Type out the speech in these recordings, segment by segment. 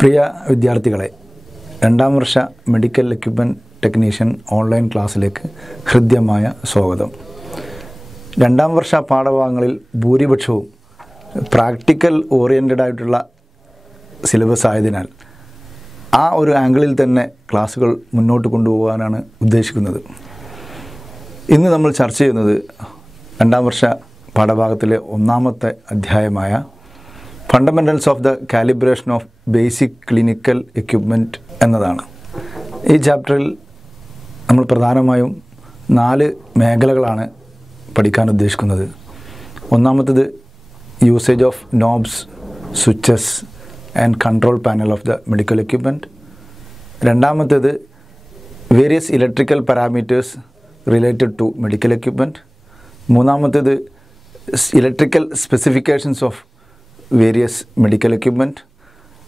പ്രിയ വിദ്യാർത്ഥികളെ, രണ്ടാം വർഷ medical equipment technician online ക്ലാസ്സിലേക്ക് ഹൃദ്യമായ സ്വാഗതം. രണ്ടാം വർഷ പാഠഭാഗങ്ങളിൽ ഭൂരിപക്ഷവും പ്രാക്ടിക്കൽ ഓറിയൻറ്റഡ് ആയിട്ടുള്ള സിലബസ് ആയതിനാൽ ആ ഒരു ആംഗിളിൽ തന്നെ ക്ലാസ്സുകൾ മുന്നോട്ട് കൊണ്ടുപോകാനാണ് ഉദ്ദേശിക്കുന്നത്. ഇന്ന് നമ്മൾ ചർച്ച ചെയ്യുന്നത് രണ്ടാം വർഷ പാഠഭാഗത്തിലെ ഒന്നാമത്തെ അധ്യായമായ fundamentals of the calibration of basic clinical equipment എന്നതാണ്. ഈ ചാപ്റ്ററിൽ നമ്മൾ പ്രധാനമായും 4 മേഖലകളാണ് പഠിക്കാൻ ഉദ്ദേശിക്കുന്നത്. ഒന്നാമത്തേത് usage of knobs, switches and control panel of the medical equipment. രണ്ടാമത്തേത് various electrical parameters related to medical equipment. മൂന്നാമത്തേത് electrical specifications of various medical equipment.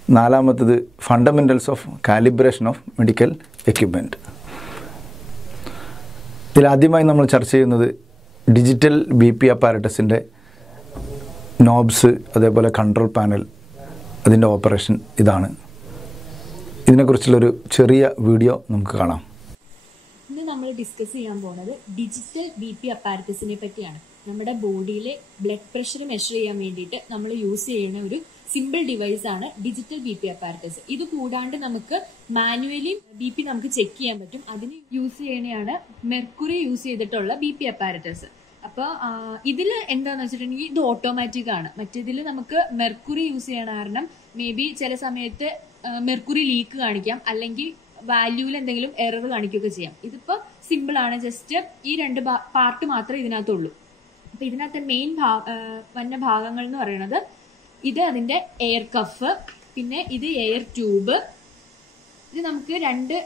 നാലാമത്തേത് fundamentals of calibration of medical equipment. ഇതിലാദ്യമായി നമ്മൾ ചർച്ച ചെയ്യുന്നത് ഡിജിറ്റൽ BP അപ്പാരറ്റസിൻ്റെ നോബ്സ്, അതേപോലെ control panel, അതിൻ്റെ operation ഇതാണ്. ഇതിനെക്കുറിച്ചുള്ളൊരു ചെറിയ വീഡിയോ നമുക്ക് കാണാം. ഇന്ന് നമ്മൾ ഡിസ്കസ് ചെയ്യാൻ പോകുന്നത് ഡിജിറ്റൽ BP അപ്പാരറ്റസിനെ പറ്റിയാണ്. നമ്മുടെ ബോഡിയിലെ ബ്ലഡ് പ്രഷർ മെഷർ ചെയ്യാൻ വേണ്ടിയിട്ട് നമ്മൾ യൂസ് ചെയ്യുന്ന ഒരു സിമ്പിൾ ഡിവൈസ് ആണ് ഡിജിറ്റൽ BP അപ്പാരറ്റസ്. ഇത് കൂടാണ്ട് നമുക്ക് മാനുവലി BP നമുക്ക് ചെക്ക് ചെയ്യാൻ പറ്റും. അതിന് യൂസ് ചെയ്യണതാണ് മെർക്കുറി യൂസ് ചെയ്തിട്ടുള്ള BP അപ്പാരറ്റസ്. അപ്പൊ ഇതിൽ എന്താന്ന് വെച്ചിട്ടുണ്ടെങ്കിൽ ഇത് ഓട്ടോമാറ്റിക് ആണ്. മറ്റേതിൽ നമുക്ക് മെർക്കുറി യൂസ് ചെയ്യണ കാരണം മേ ബി ചില സമയത്ത് മെർക്കുറി ലീക്ക് കാണിക്കാം, അല്ലെങ്കിൽ വാല്യൂവിൽ എന്തെങ്കിലും എറർ കാണിക്കുകയൊക്കെ ചെയ്യാം. ഇതിപ്പോ സിമ്പിൾ ആണ്, ജസ്റ്റ് ഈ 2 പാർട്ട് മാത്രമേ ഇതിനകത്തുള്ളൂ. അപ്പൊ ഇതിനകത്ത് മെയിൻ വന്ന ഭാഗങ്ങൾ എന്ന് പറയുന്നത് ഇത് അതിന്റെ എയർ കഫ്, പിന്നെ ഇത് എയർ ട്യൂബ്. ഇത് നമുക്ക് 2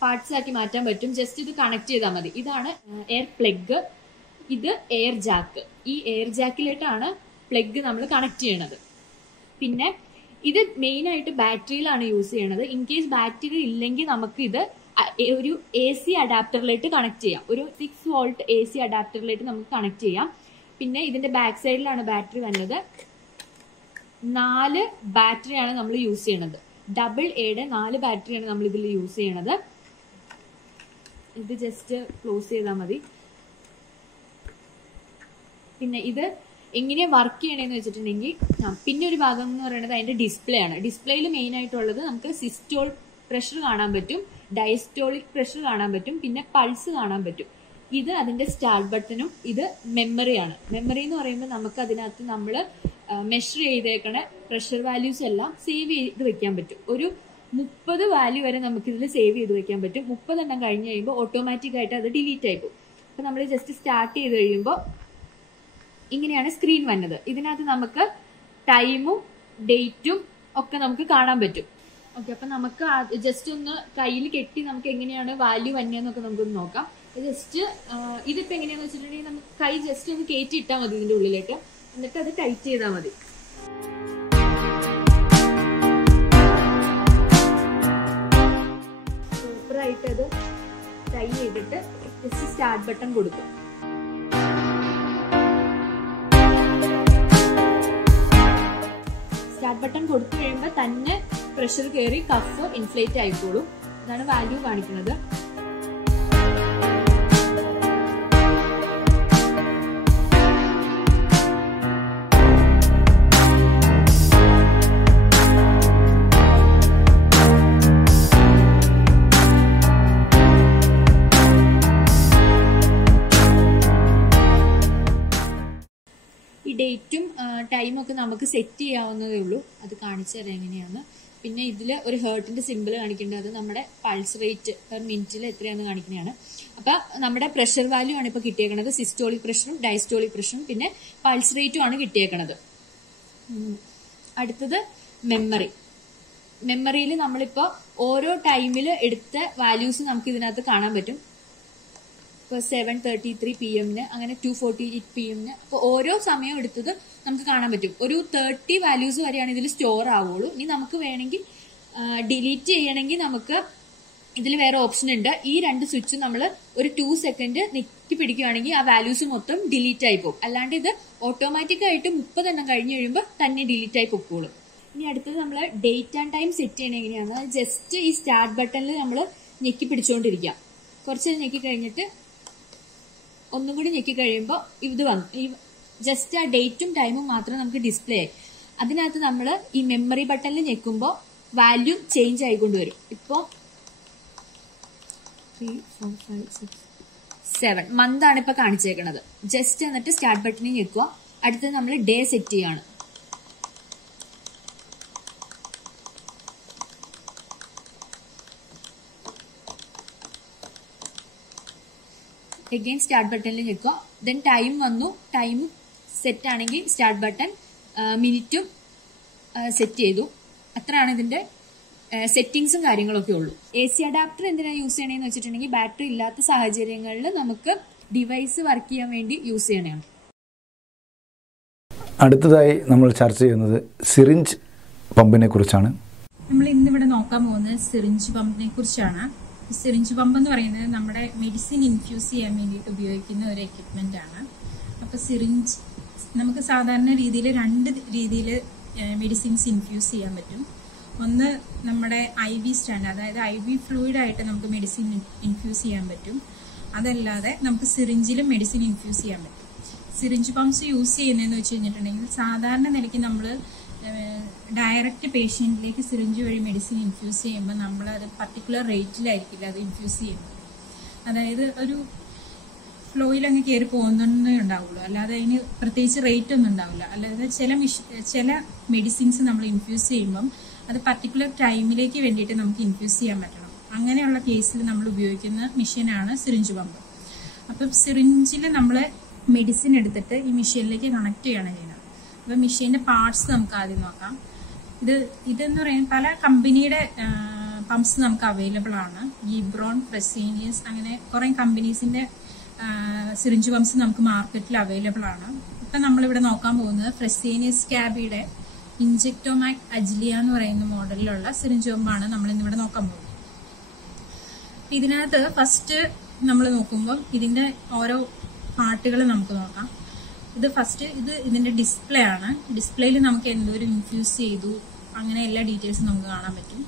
പാർട്സ് ആക്കി മാറ്റാൻ പറ്റും. ജസ്റ്റ് ഇത് കണക്ട് ചെയ്താൽ മതി. ഇതാണ് എയർ പ്ലഗ്, ഇത് എയർ ജാക്ക്. ഈ എയർ ജാക്കിലേട്ടാണ് പ്ലഗ് നമ്മൾ കണക്ട് ചെയ്യണത്. പിന്നെ ഇത് മെയിൻ ആയിട്ട് ബാറ്ററിയിലാണ് യൂസ് ചെയ്യണത്. ഇൻ കേസ് ബാറ്ററി ഇല്ലെങ്കിൽ നമുക്ക് ഇത് ഒരു AC അഡാപ്റ്ററിലേക്ക് കണക്ട് ചെയ്യാം. ഒരു 6 വോൾട്ട് AC അഡാപ്റ്ററിലേക്ക് നമുക്ക് കണക്ട് ചെയ്യാം. പിന്നെ ഇതിന്റെ ബാക്ക് സൈഡിലാണ് ബാറ്ററി വരുന്നത്. 4 ബാറ്ററിയാണ് നമ്മൾ യൂസ് ചെയ്യണത്. ഡബിൾ എയുടെ 4 ബാറ്ററിയാണ് നമ്മൾ ഇതിൽ യൂസ് ചെയ്യണത്. ഇത് ജസ്റ്റ് ക്ലോസ് ചെയ്താൽ മതി. പിന്നെ ഇത് എങ്ങനെയാ വർക്ക് ചെയ്യണേന്ന് വെച്ചിട്ടുണ്ടെങ്കിൽ പിന്നെ ഒരു ഭാഗം എന്ന് പറയുന്നത് അതിന്റെ ഡിസ്പ്ലേ ആണ്. ഡിസ്പ്ലേയിൽ മെയിൻ ആയിട്ടുള്ളത് നമുക്ക് സിസ്റ്റോൾ പ്രഷർ കാണാൻ പറ്റും, ഡയസ്റ്റോളിക് പ്രഷർ കാണാൻ പറ്റും, പിന്നെ പൾസ് കാണാൻ പറ്റും. ഇത് അതിന്റെ സ്റ്റാർട്ട് ബട്ടണും ഇത് മെമ്മറിയാണ്. മെമ്മറി എന്ന് പറയുമ്പോൾ നമുക്ക് അതിനകത്ത് നമ്മൾ മെഷർ ചെയ്തേക്കണ പ്രഷർ വാല്യൂസ് എല്ലാം സേവ് ചെയ്ത് വെക്കാൻ പറ്റും. ഒരു 30 വാല്യൂ വരെ നമുക്ക് ഇതിൽ സേവ് ചെയ്ത് വെക്കാൻ പറ്റും. 30 എണ്ണം കഴിഞ്ഞ് കഴിയുമ്പോൾ ഓട്ടോമാറ്റിക് ആയിട്ട് അത് ഡിലീറ്റ് ആയി പോകും. അപ്പൊ നമ്മൾ ജസ്റ്റ് സ്റ്റാർട്ട് ചെയ്ത് കഴിയുമ്പോൾ ഇങ്ങനെയാണ് സ്ക്രീൻ വന്നത്. ഇതിനകത്ത് നമുക്ക് ടൈമും ഡേറ്റും ഒക്കെ നമുക്ക് കാണാൻ പറ്റും. ഓക്കെ, അപ്പൊ നമുക്ക് ജസ്റ്റ് ഒന്ന് കയ്യിൽ കെട്ടി നമുക്ക് എങ്ങനെയാണ് വാല്യൂ വന്നതെന്നൊക്കെ നമുക്കൊന്ന് നോക്കാം. ജസ്റ്റ് ഇതിപ്പോ എങ്ങനെയാന്ന് വെച്ചിട്ടുണ്ടെങ്കിൽ നമുക്ക് കൈ ജസ്റ്റ് ഒന്ന് കയറ്റി ഇട്ടാൽ മതി ഇതിന്റെ ഉള്ളിലേക്ക്, എന്നിട്ട് അത് ടൈറ്റ് ചെയ്താൽ മതി. സൂപ്പറായിട്ട് അത് ടൈ ചെയ്തിട്ട് ജസ്റ്റ് സ്റ്റാർട്ട് ബട്ടൺ കൊടുക്കും. സ്റ്റാർട്ട് ബട്ടൺ കൊടുത്തു കഴിയുമ്പോൾ തന്നെ പ്രഷർ കയറി കഫ് ഇൻഫ്ലേറ്റ് ആയിക്കോളും. ഇതാണ് വാല്യൂ കാണിക്കുന്നത്. ഈ ഡേറ്റും ടൈമും ഒക്കെ നമുക്ക് സെറ്റ് ചെയ്യാവുന്നതേ ഉള്ളൂ. അത് കാണിച്ചു തരാം എങ്ങനെയാണ്. പിന്നെ ഇതിൽ ഒരു ഹേർട്ടിന്റെ സിമ്പിൾ കാണിക്കേണ്ടത്, അത് നമ്മുടെ പൾസ് റേറ്റ് പെർ മിനിറ്റിൽ എത്രയാണെന്ന് കാണിക്കുന്നതാണ്. അപ്പൊ നമ്മുടെ പ്രഷർ വാല്യൂ ആണ് ഇപ്പൊ കിട്ടിയേക്കണത്. സിസ്റ്റോളിക് പ്രഷറും ഡയസ്റ്റോളിക് പ്രഷറും പിന്നെ പൾസ് റേറ്റും ആണ് കിട്ടിയേക്കണത്. അടുത്തത് മെമ്മറി. മെമ്മറിയിൽ നമ്മളിപ്പോ ഓരോ ടൈമിൽ എടുത്ത വാല്യൂസ് നമുക്ക് ഇതിനകത്ത് കാണാൻ പറ്റും. ഇപ്പോൾ 7:33 PM അങ്ങനെ 2:48 PM. അപ്പോൾ ഓരോ സമയം എടുത്തത് നമുക്ക് കാണാൻ പറ്റും. ഒരു 30 വാല്യൂസ് വരെയാണ് ഇതിൽ സ്റ്റോർ ആവുള്ളൂ. ഇനി നമുക്ക് വേണമെങ്കിൽ ഡിലീറ്റ് ചെയ്യണമെങ്കിൽ നമുക്ക് ഇതിൽ വേറെ ഓപ്ഷൻ ഉണ്ട്. ഈ 2 സ്വിച്ച് നമ്മൾ ഒരു 2 സെക്കൻഡ് നെക്കി പിടിക്കുകയാണെങ്കിൽ ആ വാല്യൂസ് മൊത്തം ഡിലീറ്റ് ആയി പോകും. അല്ലാണ്ട് ഇത് ഓട്ടോമാറ്റിക് ആയിട്ട് 30 എണ്ണം കഴിഞ്ഞ് കഴിയുമ്പോൾ തന്നെ ഡിലീറ്റ് ആയി പൊക്കോളും. ഇനി അടുത്തത് നമ്മൾ ഡേറ്റ് ആൻഡ് ടൈം സെറ്റ് ചെയ്യണത് എങ്ങനെയാണ്? ജസ്റ്റ് ഈ സ്റ്റാർട്ട് ബട്ടണിൽ നമ്മൾ ഞെക്കി പിടിച്ചുകൊണ്ടിരിക്കാം. കുറച്ച് ഞെക്കി കഴിഞ്ഞിട്ട് ഒന്നും കൂടി ഞെക്കി കഴിയുമ്പോൾ ഇത് വന്നു. ഈ ജസ്റ്റ് ആ ഡേറ്റും ടൈമും മാത്രം നമുക്ക് ഡിസ്പ്ലേ ആയി. അതിനകത്ത് നമ്മൾ ഈ മെമ്മറി ബട്ടണിൽ ഞെക്കുമ്പോൾ വാല്യൂ ചേഞ്ച് ആയിക്കൊണ്ട് വരും. ഇപ്പോൾ 3, 4, 5, 6, 7 മന്താണ് ഇപ്പൊ കാണിച്ചേക്കണത്. ജസ്റ്റ് എന്നിട്ട് സ്റ്റാർട്ട് ബട്ടണിൽ ഞെക്കുക. അടുത്തത് നമ്മൾ ഡേ സെറ്റ് ചെയ്യാണ്. അഗെയിൻ സ്റ്റാർട്ട് ബട്ടണിൽ ഞെക്കുക. ദെൻ ടൈം വന്നു. ടൈം സെറ്റ് ആണെങ്കിൽ സ്റ്റാർട്ട് ബട്ടൺ, മിനിറ്റും സെറ്റ് ചെയ്തു. അത്രയാണ് ഇതിന്റെ സെറ്റിംഗ്സും കാര്യങ്ങളൊക്കെ ഉള്ളൂ. AC അഡാപ്റ്റർ എന്തിനാണ് യൂസ് ചെയ്യണമെന്ന് വെച്ചിട്ടുണ്ടെങ്കിൽ ബാറ്ററി ഇല്ലാത്ത സാഹചര്യങ്ങളിൽ നമുക്ക് ഡിവൈസ് വർക്ക് ചെയ്യാൻ വേണ്ടി യൂസ് ചെയ്യണതാണ്. അടുത്തതായി നമ്മൾ ചർച്ച ചെയ്യുന്നത് സിറിഞ്ച് പമ്പിനെ കുറിച്ചാണ്. നമ്മൾ ഇന്നിവിടെ നോക്കാൻ പോകുന്നത് സിറിഞ്ച് പമ്പിനെ കുറിച്ചാണ്. സിറിഞ്ച് പമ്പ് എന്ന് പറയുന്നത് നമ്മുടെ മെഡിസിൻ ഇൻഫ്യൂസ് ചെയ്യാൻ വേണ്ടിയിട്ട് ഉപയോഗിക്കുന്ന ഒരു എക്യുപ്മെന്റ് ആണ്. അപ്പോൾ സിറിഞ്ച് നമുക്ക് സാധാരണ രീതിയിൽ 2 രീതിയിൽ മെഡിസിൻസ് ഇൻഫ്യൂസ് ചെയ്യാൻ പറ്റും. ഒന്ന് നമ്മുടെ IV സ്റ്റാൻഡ്, അതായത് IV ഫ്ലൂയിഡ് ആയിട്ട് നമുക്ക് മെഡിസിൻ ഇൻഫ്യൂസ് ചെയ്യാൻ പറ്റും. അതല്ലാതെ നമുക്ക് സിറിഞ്ചിലും മെഡിസിൻ ഇൻഫ്യൂസ് ചെയ്യാൻ പറ്റും. സിറിഞ്ച് പമ്പ്സ് യൂസ് ചെയ്യുന്നതെന്ന് വെച്ച് കഴിഞ്ഞിട്ടുണ്ടെങ്കിൽ സാധാരണ നിലയ്ക്ക് നമ്മൾ ഡയറക്റ്റ് പേഷ്യൻറ്റിലേക്ക് സിറിഞ്ച് വഴി മെഡിസിൻ ഇൻഫ്യൂസ് ചെയ്യുമ്പോൾ നമ്മൾ അത് പർട്ടിക്കുലർ റേറ്റിലായിരിക്കില്ല അത് ഇൻഫ്യൂസ് ചെയ്യുന്നത്. അതായത് ഒരു ഫ്ലോയിൽ അങ്ങ് കയറി പോകുന്നേ ഉണ്ടാവുള്ളൂ, അല്ലാതെ അതിന് പ്രത്യേകിച്ച് റേറ്റ് ഒന്നും ഉണ്ടാവില്ല. അല്ലാതെ ചില മെഡിസിൻസ് നമ്മൾ ഇൻഫ്യൂസ് ചെയ്യുമ്പം അത് പർട്ടിക്കുലർ ടൈമിലേക്ക് വേണ്ടിയിട്ട് നമുക്ക് ഇൻഫ്യൂസ് ചെയ്യാൻ പറ്റണം. അങ്ങനെയുള്ള കേസിൽ നമ്മൾ ഉപയോഗിക്കുന്ന മെഷീനാണ് സിറിഞ്ച് പമ്പ്. അപ്പം സിറിഞ്ചിൽ നമ്മൾ മെഡിസിൻ എടുത്തിട്ട് ഈ മെഷീനിലേക്ക് കണക്ട് ചെയ്യണം ചെയ്യുന്നത്. അപ്പം മെഷീൻ്റെ പാർട്സ് നമുക്ക് ആദ്യം നോക്കാം. ഇതെന്ന് പറയുന്നത് പല കമ്പനിയുടെ പമ്പ്സ് നമുക്ക് അവൈലബിൾ ആണ്. ഗിബ്രോൺ, ഫ്രെസീനിയസ്, അങ്ങനെ കുറേ കമ്പനീസിന്റെ സിറിഞ്ച് പമ്പ്സ് നമുക്ക് മാർക്കറ്റിൽ അവൈലബിൾ ആണ്. ഇപ്പം നമ്മളിവിടെ നോക്കാൻ പോകുന്നത് ഫ്രെസീനിയസ് ക്യാബിയുടെ ഇൻജെക്ടോമാക് അജിലിയ എന്ന് പറയുന്ന മോഡലിലുള്ള സിറിഞ്ച് പമ്പാണ് നമ്മൾ ഇന്നിവിടെ നോക്കാൻ പോകുന്നത്. ഇതിനകത്ത് ഫസ്റ്റ് നമ്മൾ നോക്കുമ്പോൾ ഇതിന്റെ ഓരോ പാർട്ടുകൾ നമുക്ക് നോക്കാം. ഇത് ഇതിന്റെ ഡിസ്പ്ലേ ആണ്. ഡിസ്പ്ലേയിൽ നമുക്ക് എന്തോരം ഇൻഫ്യൂസ് ചെയ്തു അങ്ങനെ എല്ലാ ഡീറ്റെയിൽസും നമുക്ക് കാണാൻ പറ്റും.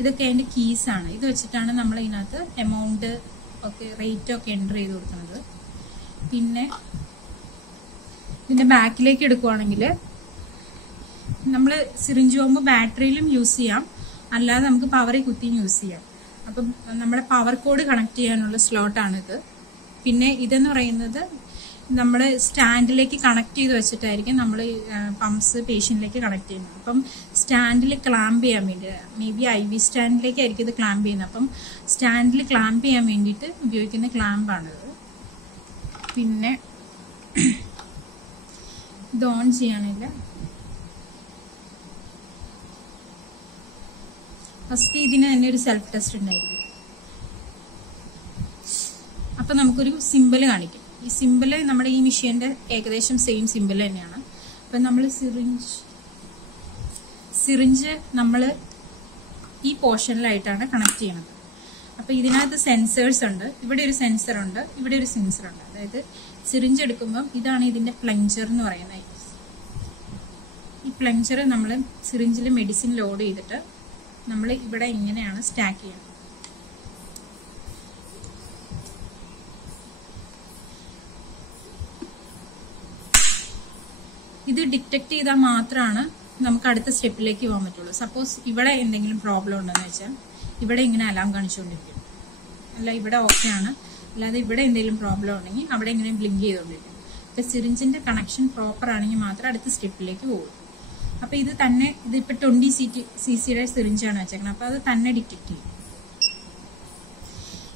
ഇതൊക്കെ അതിന്റെ കീസ് ആണ്. ഇത് വെച്ചിട്ടാണ് നമ്മൾ ഇതിനകത്ത് എമൗണ്ട് ഒക്കെ റേറ്റ് ഒക്കെ എൻ്റർ ചെയ്ത് കൊടുക്കുന്നത്. പിന്നെ ഇതിന്റെ ബാക്കിലേക്ക് എടുക്കുവാണെങ്കിൽ നമ്മൾ സിറിഞ്ച് പമ്പ് ബാറ്ററിയിലും യൂസ് ചെയ്യാം, അല്ലാതെ നമുക്ക് പവറിൽ കുത്തിയും യൂസ് ചെയ്യാം. അപ്പം നമ്മുടെ പവർ കോഡ് കണക്ട് ചെയ്യാനുള്ള സ്ലോട്ടാണിത്. പിന്നെ ഇതെന്ന് പറയുന്നത് നമ്മൾ സ്റ്റാൻഡിലേക്ക് കണക്ട് ചെയ്ത് വെച്ചിട്ടായിരിക്കും നമ്മൾ പമ്പ്സ് പേഷ്യന്റിലേക്ക് കണക്ട് ചെയ്യുന്നത്. അപ്പം സ്റ്റാൻഡിൽ ക്ലാമ്പ് ചെയ്യാൻ വേണ്ടി, മേ ബി IV സ്റ്റാൻഡിലേക്കായിരിക്കും ഇത് ക്ലാമ്പ് ചെയ്യുന്നത്. അപ്പം സ്റ്റാൻഡിൽ ക്ലാമ്പ് ചെയ്യാൻ വേണ്ടിയിട്ട് ഉപയോഗിക്കുന്ന ക്ലാമ്പാണിത്. പിന്നെ ഇത് ഓൺ ചെയ്യാനില്ല. ഫസ്റ്റ് ഇതിന് തന്നെ ഒരു സെൽഫ് ടെസ്റ്റ് ഉണ്ടായിരിക്കും. അപ്പൊ നമുക്കൊരു സിമ്പിൾ കാണിക്കും. ഈ സിമ്പിള് നമ്മുടെ ഈ മെഷീന്റെ ഏകദേശം സെയിം സിമ്പിൾ തന്നെയാണ്. അപ്പൊ നമ്മൾ സിറിഞ്ച് നമ്മൾ ഈ പോർഷനിലായിട്ടാണ് കണക്ട് ചെയ്യുന്നത്. അപ്പൊ ഇതിനകത്ത് സെൻസേഴ്സ് ഉണ്ട്. ഇവിടെ ഒരു സെൻസർ ഉണ്ട്, ഇവിടെ ഒരു സെൻസർ ഉണ്ട്. അതായത് സിറിഞ്ച് എടുക്കുമ്പോൾ ഇതാണ് ഇതിന്റെ പ്ലഞ്ചർ എന്ന് പറയുന്നത്. ഈ പ്ലഞ്ചർ നമ്മൾ സിറിഞ്ചിൽ മെഡിസിൻ ലോഡ് ചെയ്തിട്ട് നമ്മൾ ഇവിടെ ഇങ്ങനെയാണ് സ്റ്റാക്ക് ചെയ്യുന്നത്. ഇത് ഡിറ്റക്ട് ചെയ്താൽ മാത്രമാണ് നമുക്ക് അടുത്ത സ്റ്റെപ്പിലേക്ക് പോകാൻ പറ്റുള്ളൂ. സപ്പോസ് ഇവിടെ എന്തെങ്കിലും പ്രോബ്ലം ഉണ്ടെന്ന് വെച്ചാൽ ഇവിടെ ഇങ്ങനെ അലാം കാണിച്ചുകൊണ്ടിരിക്കും. അല്ല ഇവിടെ ഓക്കെ ആണ്, അല്ലാതെ ഇവിടെ എന്തെങ്കിലും പ്രോബ്ലം ഉണ്ടെങ്കിൽ അവിടെ ഇങ്ങനെ ബ്ലിങ്ക് ചെയ്തുകൊണ്ടിരിക്കും. അപ്പൊ സിറിഞ്ചിന്റെ കണക്ഷൻ പ്രോപ്പർ ആണെങ്കിൽ മാത്രം അടുത്ത സ്റ്റെപ്പിലേക്ക് പോകും. അപ്പൊ ഇത് തന്നെ ഇതിപ്പോ 20 cc സിറിഞ്ചാണ് വെച്ചേക്കുന്നത്. അപ്പൊ അത് തന്നെ ഡിറ്റക്ട് ചെയ്യും.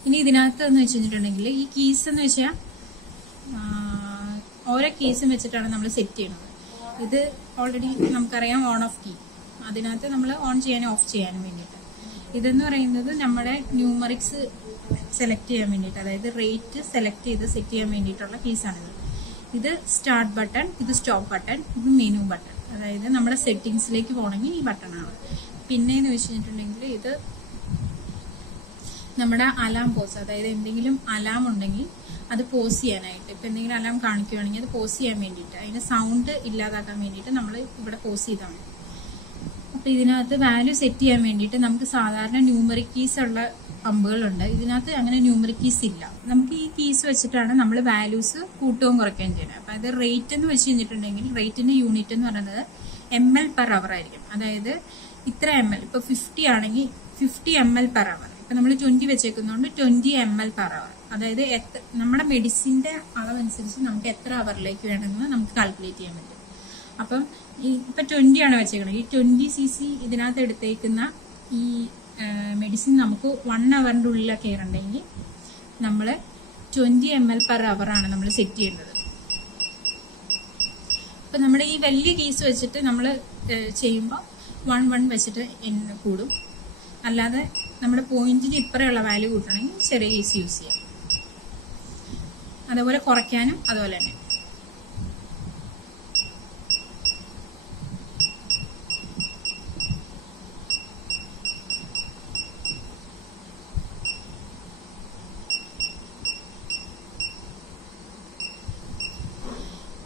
ഇനി ഇതിനകത്ത് എന്ന് വെച്ചിട്ടുണ്ടെങ്കിൽ ഈ കീസ് എന്ന് വെച്ചാൽ ഓരോ കേസും വെച്ചിട്ടാണ് നമ്മൾ സെറ്റ് ചെയ്യുന്നത്. ഇത് ഓൾറെഡി നമുക്കറിയാം ഓൺ ഓഫ് കീ. അതിനകത്ത് നമ്മൾ ഓൺ ചെയ്യാനും ഓഫ് ചെയ്യാനും വേണ്ടിയിട്ട്. ഇതെന്ന് പറയുന്നത് നമ്മുടെ ന്യൂമറിക്സ് സെലക്ട് ചെയ്യാൻ വേണ്ടിയിട്ട്, അതായത് റേറ്റ് സെലക്ട് ചെയ്ത് സെറ്റ് ചെയ്യാൻ വേണ്ടിയിട്ടുള്ള കീസാണിത്. ഇത് സ്റ്റാർട്ട് ബട്ടൺ, ഇത് സ്റ്റോപ്പ് ബട്ടൺ, ഇത് മെനു ബട്ടൺ. അതായത് നമ്മുടെ സെറ്റിംഗ്സിലേക്ക് പോകണമെങ്കിൽ ഈ ബട്ടണാണ്. പിന്നെയെന്ന് വെച്ചിട്ടുണ്ടെങ്കിൽ ഇത് നമ്മുടെ അലാം പോസ്, അതായത് എന്തെങ്കിലും അലാം ഉണ്ടെങ്കിൽ അത് പോസ് ചെയ്യാനായിട്ട്, ഇപ്പം എന്തെങ്കിലും അലാം കാണിക്കുകയാണെങ്കിൽ അത് പോസ് ചെയ്യാൻ വേണ്ടിയിട്ട്, അതിന്റെ സൗണ്ട് ഇല്ലാതാക്കാൻ വേണ്ടിയിട്ട് നമ്മൾ ഇവിടെ പോസ് ചെയ്താൽ മതി. അപ്പൊ ഇതിനകത്ത് വാല്യൂ സെറ്റ് ചെയ്യാൻ വേണ്ടിയിട്ട് നമുക്ക് സാധാരണ ന്യൂമറിക് കീസ് ഉള്ള പമ്പുകളുണ്ട്. ഇതിനകത്ത് അങ്ങനെ ന്യൂമറിക് കീസ് ഇല്ല. നമുക്ക് ഈ കീസ് വെച്ചിട്ടാണ് നമ്മൾ വാല്യൂസ് കൂട്ടുകയും കുറയ്ക്കുകയും ചെയ്യുന്നത്. അപ്പൊ അത് റേറ്റ് എന്ന് വെച്ച് കഴിഞ്ഞിട്ടുണ്ടെങ്കിൽ റേറ്റിന്റെ യൂണിറ്റ് എന്ന് പറയുന്നത് ml/h ആയിരിക്കും. അതായത് ഇത്ര ml, ഇപ്പൊ 50 ആണെങ്കിൽ 50 ml/h. ഇപ്പൊ നമ്മൾ 20 വെച്ചേക്കുന്നതുകൊണ്ട് 20 ml/h. അതായത് നമ്മുടെ മെഡിസിന്റെ അളവനുസരിച്ച് നമുക്ക് എത്ര അവറിലേക്ക് വേണമെന്ന് നമുക്ക് കാൽക്കുലേറ്റ് ചെയ്യാൻ പറ്റും. അപ്പം ഇപ്പൊ 20 ആണ് വെച്ചേക്കുന്നത്. ഈ 20 cc ഇതിനകത്ത് എടുത്തേക്കുന്ന ഈ മെഡിസിൻ നമുക്ക് 1 അവറിന്റെ ഉള്ളിലൊക്കെ കയറണ്ടെങ്കിൽ നമ്മൾ 20 ml/h ആണ് നമ്മൾ സെറ്റ് ചെയ്യേണ്ടത്. അപ്പൊ നമ്മുടെ ഈ വലിയ കേസ് വെച്ചിട്ട് നമ്മൾ ചെയ്യുമ്പോൾ 1 വെച്ചിട്ട് കൂടും. അല്ലാതെ നമ്മുടെ പോയിന്റിന് ഇപ്പറയുള്ള വാല്യൂ കൂട്ടണമെങ്കിൽ ചെറിയ കേസ് യൂസ് ചെയ്യാം. അതേപോലെ കുറയ്ക്കാനും അതുപോലെ തന്നെ.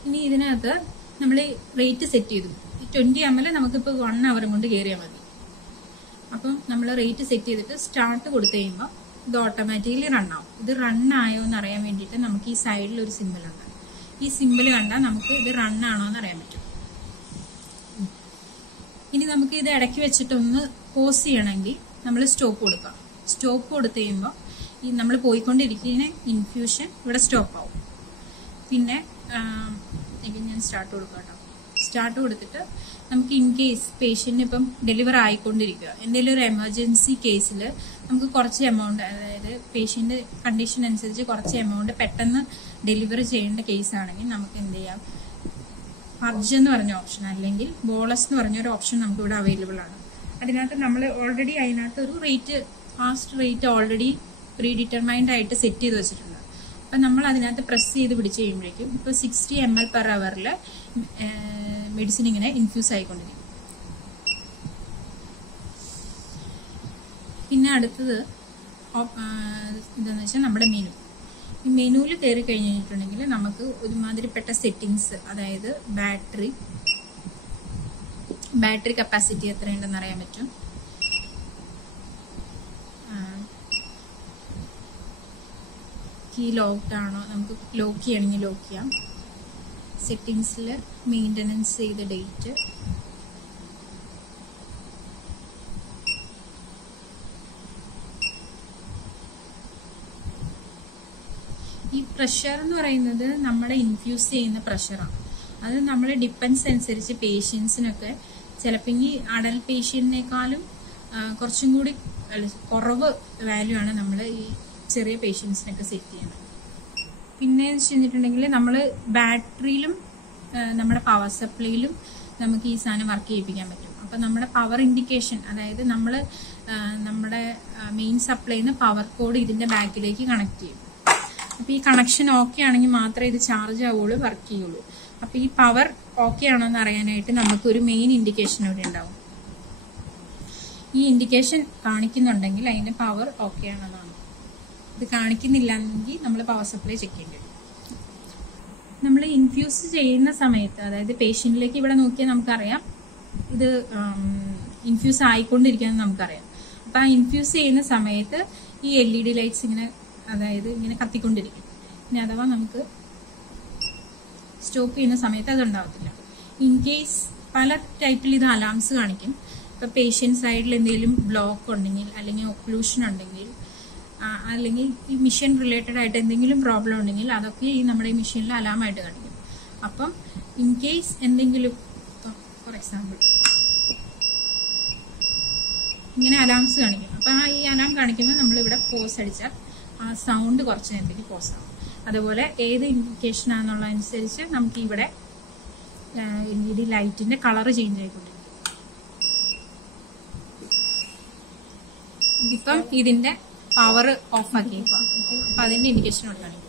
ഇനി ഇതിനകത്ത് നമ്മൾ റേറ്റ് സെറ്റ് ചെയ്തു. 20 ml നമുക്കിപ്പോൾ 1 അവർ കൊണ്ട് കയറിയാൽ മതി. അപ്പം നമ്മൾ റേറ്റ് സെറ്റ് ചെയ്തിട്ട് സ്റ്റാർട്ട് കൊടുത്തു കഴിയുമ്പോൾ ഇത് ഓട്ടോമാറ്റിക്കലി റൺ ആവും. ഇത് റൺ ആയോ എന്ന് അറിയാൻ വേണ്ടിയിട്ട് നമുക്ക് ഈ സൈഡിൽ ഒരു സിമ്പിൾ ഉണ്ട്. ഈ സിമ്പിൾ കണ്ടാൽ നമുക്ക് ഇത് റൺ ആണോ എന്ന് അറിയാൻ പറ്റും. ഇനി നമുക്ക് ഇത് ഇടയ്ക്ക് വെച്ചിട്ടൊന്ന് പോസ് ചെയ്യണമെങ്കിൽ നമ്മൾ സ്റ്റോപ്പ് കൊടുക്കാം. സ്റ്റോപ്പ് കൊടുത്തു കഴിയുമ്പോൾ ഈ നമ്മൾ പോയിക്കൊണ്ടിരിക്കുന്ന ഇൻഫ്യൂഷൻ ഇവിടെ സ്റ്റോപ്പ് ആവും. പിന്നെ ഞാൻ സ്റ്റാർട്ട് കൊടുക്കാം കേട്ടോ. സ്റ്റാർട്ട് കൊടുത്തിട്ട് നമുക്ക് ഇൻ കേസ് പേഷ്യന്റ് ഇപ്പം ഡെലിവർ ആയിക്കൊണ്ടിരിക്കുക, എന്തെങ്കിലും ഒരു എമർജൻസി കേസിൽ നമുക്ക് കുറച്ച് എമൗണ്ട്, അതായത് പേഷ്യന്റ് കണ്ടീഷൻ അനുസരിച്ച് കുറച്ച് എമൗണ്ട് പെട്ടെന്ന് ഡെലിവറി ചെയ്യേണ്ട കേസ് ആണെങ്കിൽ നമുക്ക് എന്ത് ചെയ്യാം, പർജ് എന്ന് പറഞ്ഞ ഓപ്ഷൻ അല്ലെങ്കിൽ ബോളസ് എന്ന് പറഞ്ഞൊരു ഓപ്ഷൻ നമുക്ക് ഇവിടെ അവൈലബിൾ ആണ്. അതിനകത്ത് നമ്മൾ ഓൾറെഡി അതിനകത്ത് ഒരു rate, fast rate already pre determined ആയിട്ട് സെറ്റ് ചെയ്ത് വെച്ചിട്ടുണ്ട്. അപ്പം നമ്മൾ അതിനകത്ത് പ്രസ് ചെയ്ത് പിടിച്ച് കഴിയുമ്പോഴേക്കും ഇപ്പോൾ 60 ml/h മെഡിസിൻ ഇങ്ങനെ ഇൻഫ്യൂസ് ആയിക്കൊണ്ടിരിക്കും. പിന്നെ അടുത്തത് എന്താണെന്ന് വെച്ചാൽ നമ്മുടെ മെനു. ഈ മെനുവിൽ കയറി കഴിഞ്ഞിട്ടുണ്ടെങ്കിൽ നമുക്ക് ഒരുമാതിരിപ്പെട്ട സെറ്റിങ്സ്, അതായത് ബാറ്ററി കപ്പാസിറ്റി എത്രയുണ്ടെന്ന് അറിയാൻ പറ്റും. കീ ലോക്ക്ഡ് ആണോ, നമുക്ക് ലോക്ക് ചെയ്യണമെങ്കിൽ ലോക്ക് ചെയ്യാം. സെറ്റിങ്സിൽ മെയിൻ്റനൻസ് ചെയ്ത ഡേറ്റ്, ഈ പ്രഷർ എന്ന് പറയുന്നത് നമ്മുടെ ഇൻഫ്യൂസ് ചെയ്യുന്ന പ്രഷറാണ്. അത് നമ്മൾ ഡിപ്പെൻസ് അനുസരിച്ച് പേഷ്യൻസിനൊക്കെ ചിലപ്പോൾ ഈ അഡൽട്ട് പേഷ്യന്റിനേക്കാളും കുറച്ചും കൂടി കുറവ് വാല്യൂ ആണ് നമ്മൾ ഈ ചെറിയ പേഷ്യൻസിനൊക്കെ സെറ്റ് ചെയ്യണം. പിന്നെ വെച്ചിട്ടുണ്ടെങ്കിൽ നമ്മൾ ബാറ്ററിയിലും നമ്മുടെ പവർ സപ്ലൈയിലും നമുക്ക് ഈ സാധനം വർക്ക് ചെയ്യിപ്പിക്കാൻ പറ്റും. അപ്പം നമ്മുടെ പവർ ഇൻഡിക്കേഷൻ, അതായത് നമ്മൾ നമ്മുടെ മെയിൻ സപ്ലൈയിൽ നിന്ന് പവർ കോഡ് ഇതിന്റെ ബാക്കിലേക്ക് കണക്ട് ചെയ്യും. അപ്പം ഈ കണക്ഷൻ ഓക്കെ ആണെങ്കിൽ മാത്രമേ ഇത് ചാർജ് ആവുള്ളൂ, വർക്ക് ചെയ്യുള്ളൂ. അപ്പം ഈ പവർ ഓക്കെ ആണോ എന്ന് അറിയാനായിട്ട് നമുക്കൊരു മെയിൻ ഇൻഡിക്കേഷൻ ഇവിടെ ഉണ്ടാവും. ഈ ഇൻഡിക്കേഷൻ കാണിക്കുന്നുണ്ടെങ്കിൽ അതിന്റെ പവർ ഓക്കെ ആണെന്നാണ്. ഇത് കാണിക്കുന്നില്ലെങ്കിൽ നമ്മൾ പവർ സപ്ലൈ ചെക്ക് ചെയ്യേണ്ടി വരും. നമ്മൾ ഇൻഫ്യൂസ് ചെയ്യുന്ന സമയത്ത്, അതായത് പേഷ്യന്റിലേക്ക് ഇവിടെ നോക്കിയാൽ നമുക്കറിയാം ഇത് ഇൻഫ്യൂസ് ആയിക്കൊണ്ടിരിക്കുകയെന്ന് നമുക്കറിയാം. അപ്പൊ ആ ഇൻഫ്യൂസ് ചെയ്യുന്ന സമയത്ത് ഈ LED ലൈറ്റ്സ് ഇങ്ങനെ, അതായത് ഇങ്ങനെ കത്തിക്കൊണ്ടിരിക്കും. ഇനി അഥവാ നമുക്ക് സ്റ്റോപ്പ് ചെയ്യുന്ന സമയത്ത് അതുണ്ടാവത്തില്ല. ഇൻ കേസ് പല ടൈപ്പിൽ ഇത് അലാംസ് കാണിക്കും. ഇപ്പൊ പേഷ്യന്റ് സൈഡിൽ എന്തെങ്കിലും ബ്ലോക്ക് ഉണ്ടെങ്കിൽ, അല്ലെങ്കിൽ ഒക്ലൂഷൻ ഉണ്ടെങ്കിൽ, അല്ലെങ്കിൽ ഈ മിഷൻ റിലേറ്റഡ് ആയിട്ട് എന്തെങ്കിലും പ്രോബ്ലം ഉണ്ടെങ്കിൽ അതൊക്കെ ഈ നമ്മുടെ ഈ മെഷീനിൽ അലാമായിട്ട് കാണിക്കും. അപ്പം ഇൻ കേസ് എന്തെങ്കിലും, ഫോർ എക്സാമ്പിൾ ഇങ്ങനെ അലാംസ് കാണിക്കും. അപ്പം ഈ അലാം കാണിക്കുമ്പോൾ നമ്മളിവിടെ പോസ് അടിച്ചാൽ ആ സൗണ്ട് കുറച്ച് നേരത്തേക്ക് പോസ് ആവും. അതുപോലെ ഏത് ഇൻഡിക്കേഷൻ ആണെന്നുള്ളതനുസരിച്ച് നമുക്ക് ഇവിടെ LED ലൈറ്റിന്റെ കളർ ചേഞ്ച് ആയിക്കൊണ്ടിരിക്കും. ഇപ്പം ഇതിന്റെ പവർ ഓഫ് ആക്കിയപ്പോ അപ്പൊ അതിന്റെ ഇൻഡിക്കേഷൻ ഇവിടെ കാണിക്കും.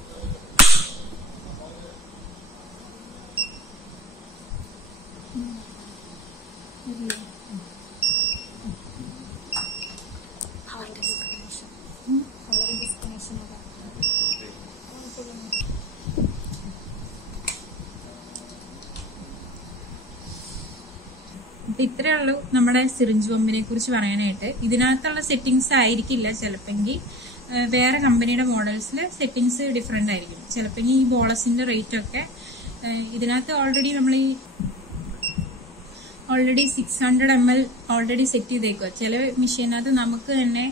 അപ്പൊ ഇത്രയേ ഉള്ളൂ നമ്മുടെ സിറിഞ്ച് പമ്പിനെ കുറിച്ച് പറയാനായിട്ട്. ഇതിനകത്തുള്ള സെറ്റിംഗ്സ് ആയിരിക്കില്ല ചിലപ്പെങ്കിൽ വേറെ കമ്പനിയുടെ മോഡൽസിൽ സെറ്റിംഗ്സ് ഡിഫറെന്റ് ആയിരിക്കും. ചിലപ്പെങ്കിൽ ഈ ബോളസിന്റെ റേറ്റ് ഒക്കെ ഇതിനകത്ത് ഓൾറെഡി 600 ml ഓൾറെഡി സെറ്റ് ചെയ്തേക്കുക. ചില മെഷീനകത്ത് നമുക്ക് തന്നെ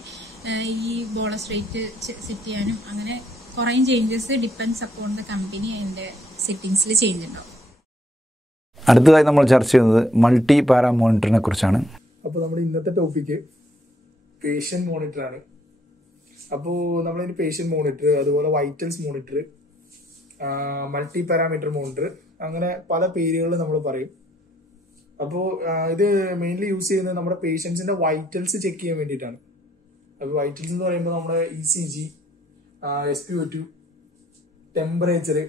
ഈ ബോളസ് റേറ്റ് സെറ്റ് ചെയ്യാനും അങ്ങനെ കുറെ changes depends upon the company അതിന്റെ സെറ്റിംഗ്സിൽ ചേഞ്ച് ഉണ്ടാവും. അടുത്തതായി നമ്മൾ ചർച്ച ചെയ്യുന്നത് മൾട്ടി പാരാ മോണിറ്ററിനെ കുറിച്ചാണ്. അപ്പോൾ നമ്മുടെ ഇന്നത്തെ ടോപ്പിക്ക് പേഷ്യന്റ് മോണിറ്റർ ആണ്. അപ്പോൾ നമ്മളതിന് പേഷ്യന്റ് മോണിറ്റർ, അതുപോലെ vitals monitor, multi parameter monitor, അങ്ങനെ പല പേരുകൾ നമ്മൾ പറയും. അപ്പോൾ ഇത് മെയിൻലി യൂസ് ചെയ്യുന്നത് നമ്മുടെ പേഷ്യൻസിന്റെ വൈറ്റൽസ് ചെക്ക് ചെയ്യാൻ വേണ്ടിയിട്ടാണ്. അപ്പോൾ വൈറ്റൽസ് എന്ന് പറയുമ്പോൾ നമ്മുടെ ECG, SpO2, ടെമ്പറേച്ചർ,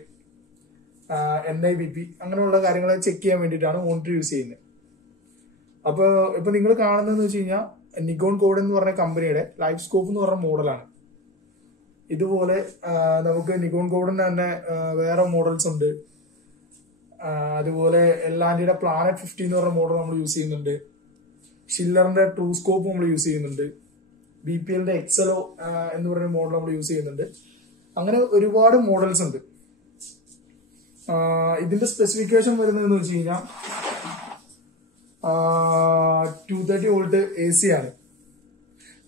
NIBP അങ്ങനെയുള്ള കാര്യങ്ങളെ ചെക്ക് ചെയ്യാൻ വേണ്ടിയിട്ടാണ് മോണിറ്റർ യൂസ് ചെയ്യുന്നത്. അപ്പോൾ ഇപ്പൊ നിങ്ങൾ കാണുന്നതെന്ന് വെച്ച് കഴിഞ്ഞാൽ നിഗോൺ കോഡ് എന്ന് പറഞ്ഞ കമ്പനിയുടെ ലൈഫ് സ്കോപ്പ് എന്ന് പറഞ്ഞ മോഡലാണ്. ഇതുപോലെ നമുക്ക് നിഗോൺ കോഡിന് തന്നെ വേറെ മോഡൽസ് ഉണ്ട്. അതുപോലെ എല്ലാൻഡിയുടെ പ്ലാനറ്റ് 50 എന്ന് പറഞ്ഞ മോഡൽ നമ്മൾ യൂസ് ചെയ്യുന്നുണ്ട്. ഷില്ലറിന്റെ ട്രൂ സ്കോപ്പ് നമ്മൾ യൂസ് ചെയ്യുന്നുണ്ട്. BPLന്റെ എക്സലോ എന്ന് പറയുന്ന മോഡൽ നമ്മൾ യൂസ് ചെയ്യുന്നുണ്ട്. അങ്ങനെ ഒരുപാട് മോഡൽസ് ഉണ്ട്. ഇതിന്റെ സ്പെസിഫിക്കേഷൻ വരുന്നതെന്ന് വെച്ച് കഴിഞ്ഞാൽ 230 വോൾട്ട് AC ആണ്.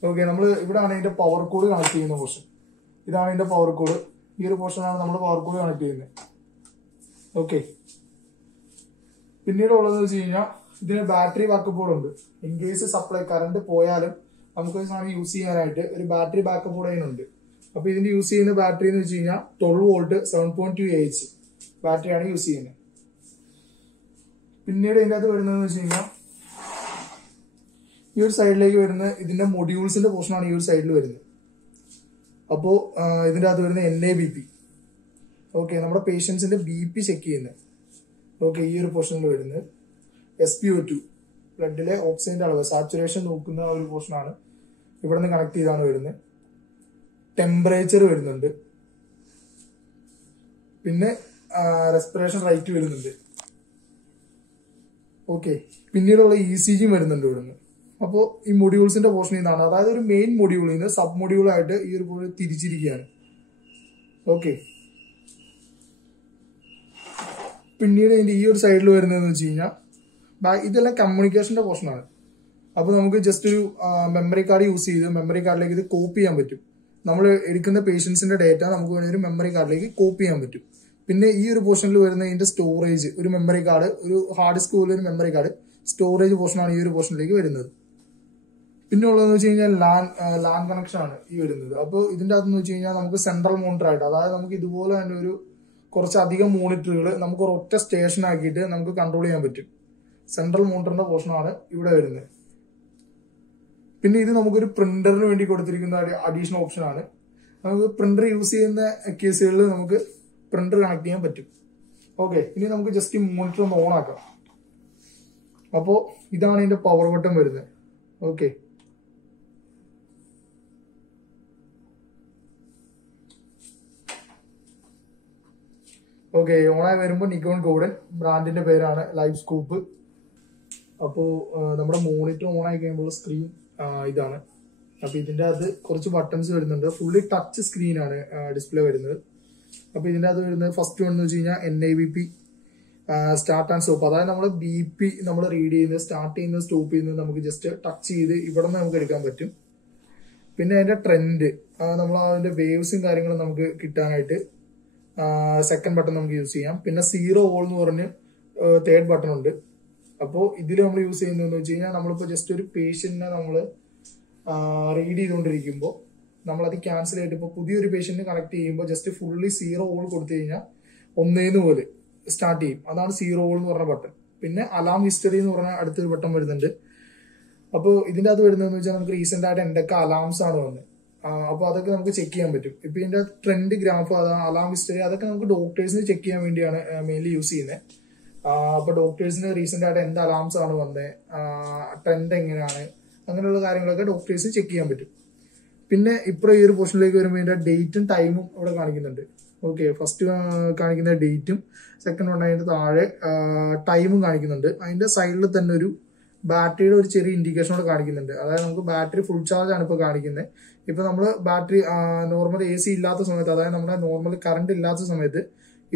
ഓക്കെ, നമ്മൾ ഇവിടെയാണ് ഇതിന്റെ പവർ കോഡ് കണക്ട് ചെയ്യുന്ന പോർഷൻ. ഇതാണ് ഇതിന്റെ പവർ കോഡ്. ഈ ഒരു പോർഷനാണ് നമ്മൾ പവർ കോഡ് കണക്ട് ചെയ്യുന്നത്. ഓക്കെ, പിന്നീട് ഉള്ളതെന്ന് വെച്ച് കഴിഞ്ഞാൽ ഇതിന് ബാറ്ററി ബാക്കപ്പ് ബോർഡ് ഉണ്ട്. ഇൻ കേസ് സപ്ലൈ കറണ്ട് പോയാലും നമുക്ക് ഒരു സാധനം യൂസ് ചെയ്യാനായിട്ട് ഒരു ബാറ്ററി ബാക്കപ്പ് ബോർഡ് അതിനുണ്ട്. അപ്പൊ ഇതിന് യൂസ് ചെയ്യുന്ന ബാറ്ററി എന്ന് വെച്ച് കഴിഞ്ഞാൽ 12 വോൾട്ട് 7.2 AH ബാറ്ററിയാണ് യൂസ് ചെയ്യുന്നത്. പിന്നീട് ഇതിൻ്റെ അകത്ത് വരുന്നതെന്ന് വെച്ച് കഴിഞ്ഞാൽ ഈ ഒരു സൈഡിലേക്ക് വരുന്ന ഇതിന്റെ മൊഡ്യൂൾസിന്റെ പോർഷനാണ് ഈ ഒരു സൈഡിൽ വരുന്നത്. അപ്പോൾ ഇതിൻ്റെ അകത്ത് വരുന്ന NIBP, ഓക്കെ, നമ്മുടെ പേഷ്യൻസിന്റെ BP ചെക്ക് ചെയ്യുന്നത്. ഓക്കെ, ഈ ഒരു പോർഷനിൽ വരുന്നത് SpO2, ബ്ലഡിലെ ഓക്സിജന്റെ അളവ്, സാച്ചുറേഷൻ നോക്കുന്ന ഒരു പോർഷനാണ്. ഇവിടെ നിന്ന് കണക്ട് ചെയ്താണ് വരുന്നത്. ടെമ്പറേച്ചർ വരുന്നുണ്ട്. പിന്നെ റെസ്പിറേഷൻ റേറ്റ് വരുന്നുണ്ട്. ഓക്കെ, പിന്നീടുള്ള ECG വരുന്നുണ്ട് ഇവിടുന്ന്. അപ്പോൾ ഈ മൊഡ്യൂൾസിന്റെ പോർഷൻ ഇതാണ്. അതായത് ഒരു മെയിൻ മൊഡ്യൂളിൽ നിന്ന് സബ് മൊഡ്യൂളായിട്ട് ഈ ഒരു പോലെ തിരിച്ചിരിക്കുകയാണ്. ഓക്കെ, പിന്നീട് ഇതിന്റെ ഈ ഒരു സൈഡിൽ വരുന്നതെന്ന് വെച്ച് കഴിഞ്ഞാൽ ഇതെല്ലാം കമ്മ്യൂണിക്കേഷന്റെ പോർഷനാണ്. അപ്പോൾ നമുക്ക് ജസ്റ്റ് ഒരു മെമ്മറി കാർഡ് യൂസ് ചെയ്ത് മെമ്മറി കാർഡിലേക്ക് ഇത് കോപ്പി ചെയ്യാൻ പറ്റും. നമ്മൾ എടുക്കുന്ന പേഷ്യൻസിന്റെ ഡേറ്റ നമുക്ക് വേണമെങ്കിൽ ഒരു മെമ്മറി കാർഡിലേക്ക് കോപ്പി ചെയ്യാൻ പറ്റും. പിന്നെ ഈ ഒരു പോർഷനിൽ വരുന്ന ഇതിന്റെ സ്റ്റോറേജ്, ഒരു മെമ്മറി കാർഡ്, ഒരു ഹാർഡ് ഡിസ്ക് പോലെ ഒരു മെമ്മറി കാർഡ് സ്റ്റോറേജ് പോർഷനാണ് ഈ ഒരു പോർഷനിലേക്ക് വരുന്നത്. പിന്നെ ഉള്ളതെന്ന് വെച്ച് കഴിഞ്ഞാൽ ലാൻ കണക്ഷൻ ആണ് ഈ വരുന്നത്. അപ്പോൾ ഇതിന്റെ അകത്തെന്ന് വെച്ച് കഴിഞ്ഞാൽ നമുക്ക് സെൻട്രൽ മോണിറ്റർ ആയിട്ട്, അതായത് നമുക്ക് ഇതുപോലെ തന്നെ ഒരു കുറച്ചധികം മോണിറ്ററുകൾ നമുക്ക് ഒരൊറ്റ സ്റ്റേഷൻ ആക്കിയിട്ട് നമുക്ക് കൺട്രോൾ ചെയ്യാൻ പറ്റും. സെൻട്രൽ മോണിറ്ററിന്റെ പോർഷനാണ് ഇവിടെ വരുന്നത്. പിന്നെ ഇത് നമുക്കൊരു പ്രിന്ററിന് വേണ്ടി കൊടുത്തിരിക്കുന്ന അഡീഷണൽ ഓപ്ഷൻ ആണ്. നമുക്ക് പ്രിന്റർ യൂസ് ചെയ്യുന്ന കേസുകളിൽ നമുക്ക് പ്രിന്റർ കണക്ട് ചെയ്യാൻ പറ്റും. ഓക്കെ, ഇനി നമുക്ക് ജസ്റ്റ് ഈ മോണിറ്റർ ഒന്ന് ഓൺ ആക്കാം. അപ്പോൾ ഇതാണ് ഇതിന്റെ പവർ ബട്ടൺ വരുന്നത്. ഓക്കെ, ഓക്കെ, ഓണായി വരുമ്പോൾ നിക്കോൺ കോഡ്, ബ്രാൻഡിന്റെ പേരാണ് ലൈഫ് സ്കൂപ്പ്. അപ്പോൾ നമ്മുടെ മോണിറ്റർ ഓൺ ആയി കഴിയുമ്പോൾ സ്ക്രീൻ ഇതാണ്. അപ്പൊ ഇതിന്റെ അത് കുറച്ച് ബട്ടൺസ് വരുന്നുണ്ട്. ഫുള്ളി ടച്ച് സ്ക്രീനാണ് ഡിസ്പ്ലേ വരുന്നത്. അപ്പൊ ഇതിന്റെ അത് വരുന്നത് ഫസ്റ്റ് വൺ എന്ന് വെച്ച് കഴിഞ്ഞാൽ NIBP, സ്റ്റാർട്ട് ആൻഡ് സ്റ്റോപ്പ്. അതായത് നമ്മൾ BP നമ്മൾ റീഡ് ചെയ്യുന്നത്, സ്റ്റാർട്ട് ചെയ്യുന്നത്, സ്റ്റോപ്പ് ചെയ്യുന്നത് നമുക്ക് ജസ്റ്റ് ടച്ച് ചെയ്ത് ഇവിടെ നിന്ന് നമുക്ക് എടുക്കാൻ പറ്റും. പിന്നെ അതിന്റെ ട്രെൻഡ്, നമ്മൾ അതിന്റെ വേവ്സും കാര്യങ്ങളും നമുക്ക് കിട്ടാനായിട്ട് സെക്കൻഡ് ബട്ടൺ നമുക്ക് യൂസ് ചെയ്യാം. പിന്നെ 0 ഓൾ എന്ന് പറഞ്ഞ് തേർഡ് ബട്ടൺ ഉണ്ട്. അപ്പോൾ ഇതിൽ നമ്മൾ യൂസ് ചെയ്യുന്നതെന്ന് വെച്ച് കഴിഞ്ഞാൽ നമ്മളിപ്പോൾ ജസ്റ്റ് ഒരു പേഷ്യന്റിനെ നമ്മൾ റീഡ് ചെയ്തുകൊണ്ടിരിക്കുമ്പോൾ നമ്മളത് ക്യാൻസൽ ചെയ്തിട്ട് ഇപ്പോൾ പുതിയൊരു പേഷ്യന്റിന് കണക്ട് ചെയ്യുമ്പോൾ ജസ്റ്റ് ഫുള്ളി 0 ഓൾ കൊടുത്തു കഴിഞ്ഞാൽ 1 പോലെ സ്റ്റാർട്ട് ചെയ്യും. അതാണ് 0 ഓൾ എന്ന് പറഞ്ഞ ബട്ടൺ. പിന്നെ അലാം ഹിസ്റ്ററി എന്ന് പറഞ്ഞ അടുത്തൊരു ബട്ടൺ വരുന്നുണ്ട്. അപ്പോൾ ഇതിന്റെ അത് വരുന്നതെന്ന് വെച്ചാൽ നമുക്ക് റീസെന്റ് ആയിട്ട് എന്തൊക്കെ അലാംസ് ആണ് വന്നത്, അപ്പോൾ അതൊക്കെ നമുക്ക് ചെക്ക് ചെയ്യാൻ പറ്റും. ഇപ്പൊ ഇതിന്റെ ട്രെൻഡ് ഗ്രാഫ്, അലാം ഹിസ്റ്ററി, അതൊക്കെ നമുക്ക് ഡോക്ടേഴ്സിന് ചെക്ക് ചെയ്യാൻ വേണ്ടിയാണ് മെയിൻലി യൂസ് ചെയ്യുന്നത്. അപ്പൊ ഡോക്ടേഴ്സിന് റീസെന്റ് ആയിട്ട് എന്ത് അലാംസ് ആണ് വന്നത്, ട്രെൻഡ് എങ്ങനെയാണ്, അങ്ങനെയുള്ള കാര്യങ്ങളൊക്കെ ഡോക്ടേഴ്സ് ചെക്ക് ചെയ്യാൻ പറ്റും. പിന്നെ ഇപ്പുറം ഈ ഒരു പോർഷനിലേക്ക് വരുമ്പോൾ ഇതിന്റെ ഡേറ്റും ടൈമും ഇവിടെ കാണിക്കുന്നുണ്ട്. ഓക്കെ, ഫസ്റ്റ് കാണിക്കുന്ന ഡേറ്റും സെക്കൻഡ് വൺ അതിന്റെ താഴെ ടൈമും കാണിക്കുന്നുണ്ട്. അതിന്റെ സൈഡിൽ തന്നെ ഒരു ബാറ്ററിയുടെ ഒരു ചെറിയ ഇൻഡിക്കേഷൻ കൂടെ കാണിക്കുന്നുണ്ട്. അതായത് നമുക്ക് ബാറ്ററി ഫുൾ ചാർജ് ആണ് ഇപ്പോൾ കാണിക്കുന്നത്. ഇപ്പൊ നമ്മൾ ബാറ്ററി നോർമൽ AC ഇല്ലാത്ത സമയത്ത്, അതായത് നമ്മുടെ നോർമൽ കറണ്ട് ഇല്ലാത്ത സമയത്ത്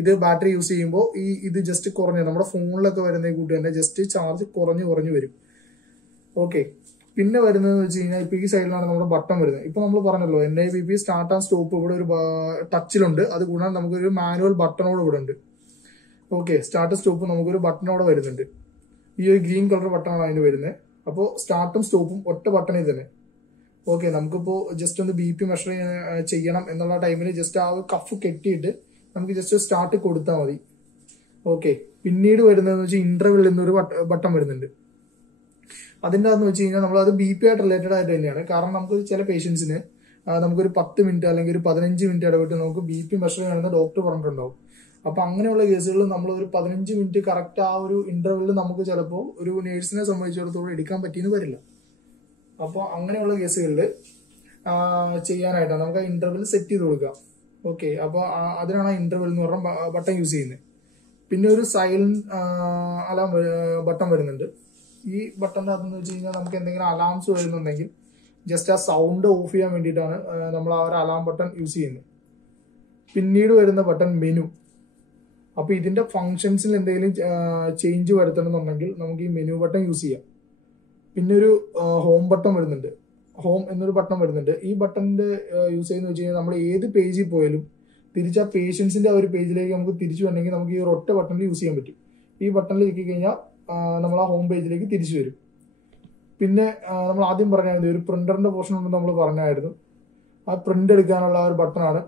ഇത് ബാറ്ററി യൂസ് ചെയ്യുമ്പോൾ ഇത് ജസ്റ്റ് കുറഞ്ഞ് നമ്മുടെ ഫോണിലൊക്കെ വരുന്ന കൂട്ടി തന്നെ ജസ്റ്റ് ചാർജ് കുറഞ്ഞു വരും. ഓക്കെ, പിന്നെ വരുന്നതെന്ന് വെച്ച് കഴിഞ്ഞാൽ ഇപ്പൊ ഈ സൈഡിലാണ് നമ്മുടെ ബട്ടൺ വരുന്നത്. ഇപ്പൊ നമ്മൾ പറഞ്ഞല്ലോ NIBP സ്റ്റാർട്ട് ആൻഡ് സ്റ്റോപ്പ് ഇവിടെ ഒരു ടച്ചിലുണ്ട്. അത് കൂടാതെ നമുക്കൊരു മാനുവൽ ബട്ടണോട് ഇവിടെ ഉണ്ട്. ഓക്കെ, സ്റ്റാർട്ട് സ്റ്റോപ്പ് നമുക്കൊരു ബട്ടണോടെ വരുന്നുണ്ട്. ഈ ഒരു ഗ്രീൻ കളർ ബട്ടണാണ് അതിന് വരുന്നത്. അപ്പോൾ സ്റ്റാർട്ടും സ്റ്റോപ്പും ഒറ്റ ബട്ടണിൽ തന്നെ. ഓക്കെ, നമുക്കിപ്പോൾ ജസ്റ്റ് ഒന്ന് BP മെഷർ ചെയ്യണം എന്നുള്ള ടൈമിൽ ജസ്റ്റ് ആ കഫ് കെട്ടിയിട്ട് നമുക്ക് ജസ്റ്റ് സ്റ്റാർട്ട് കൊടുത്താൽ മതി. ഓക്കെ, പിന്നീട് വരുന്നതെന്ന് വെച്ചാൽ ഇന്റർവെൽ എന്നൊരു ബട്ടൺ വരുന്നുണ്ട്. അതിൻ്റെ അതെന്ന് വെച്ച് കഴിഞ്ഞാൽ നമ്മളത് BP ആയിട്ട് റിലേറ്റഡ് ആയിട്ട് തന്നെയാണ്. കാരണം നമുക്ക് ചില പേഷ്യൻസിന് നമുക്കൊരു 10 മിനിറ്റ് അല്ലെങ്കിൽ ഒരു 15 മിനിറ്റ് ഇടവിട്ട് നമുക്ക് BP മെഷർ ചെയ്യണമെന്ന് ഡോക്ടർ പറഞ്ഞിട്ടുണ്ടാവും. അപ്പൊ അങ്ങനെയുള്ള കേസുകളിൽ നമ്മളൊരു 15 മിനിറ്റ് കറക്റ്റ് ആ ഒരു ഇന്റർവെല്ലിൽ നമുക്ക് ചിലപ്പോൾ ഒരു നേഴ്സിനെ സംബന്ധിച്ചിടത്തോളം എടുക്കാൻ പറ്റിയെന്ന് വരില്ല. അപ്പോൾ അങ്ങനെയുള്ള കേസുകളിൽ ചെയ്യാനായിട്ടാണ് നമുക്ക് ആ ഇന്റർവെൽ സെറ്റ് ചെയ്ത് കൊടുക്കാം. ഓക്കെ, അപ്പോൾ അതിനാണ് ആ ഇന്റർവെൽ എന്ന് പറഞ്ഞ ബട്ടൺ യൂസ് ചെയ്യുന്നത്. പിന്നെ ഒരു സൈലന്റ് അലാം ബട്ടൺ വരുന്നുണ്ട്. ഈ ബട്ടൻ്റെ അതെന്ന് വെച്ച് കഴിഞ്ഞാൽ നമുക്ക് എന്തെങ്കിലും അലാംസ് വരുന്നുണ്ടെങ്കിൽ ജസ്റ്റ് ആ സൗണ്ട് ഓഫ് ചെയ്യാൻ വേണ്ടിയിട്ടാണ് നമ്മൾ ആ ഒരു അലാം ബട്ടൺ യൂസ് ചെയ്യുന്നത്. പിന്നീട് വരുന്ന ബട്ടൺ മെനു. അപ്പൊ ഇതിന്റെ ഫങ്ഷൻസിൽ എന്തെങ്കിലും ചേഞ്ച് വരുത്തണമെന്നുണ്ടെങ്കിൽ നമുക്ക് ഈ മെനു ബട്ടൺ യൂസ് ചെയ്യാം. പിന്നെ ഒരു ഹോം ബട്ടൺ വരുന്നുണ്ട്. ഹോം എന്നൊരു ബട്ടൺ വരുന്നുണ്ട്. ഈ ബട്ടണിന്റെ യൂസ് ചെയ്യുന്ന വെച്ച് കഴിഞ്ഞാൽ നമ്മൾ ഏത് പേജിൽ പോയാലും തിരിച്ച് ആ പേഷ്യൻസിന്റെ ആ ഒരു പേജിലേക്ക് നമുക്ക് തിരിച്ചു വരണമെങ്കിൽ നമുക്ക് ഈ ഒറ്റ ബട്ടണിൽ യൂസ് ചെയ്യാൻ പറ്റും. ഈ ബട്ടണിൽ ഞെക്കി കഴിഞ്ഞാൽ നമ്മൾ ആ ഹോം പേജിലേക്ക് തിരിച്ചു വരും. പിന്നെ നമ്മൾ ആദ്യം പറഞ്ഞായിരുന്നു ഒരു പ്രിന്ററിന്റെ പോർഷൻ ഉണ്ടെന്ന് നമ്മൾ പറഞ്ഞായിരുന്നു. ആ പ്രിന്റ് എടുക്കാനുള്ള ഒരു ബട്ടണാണ്.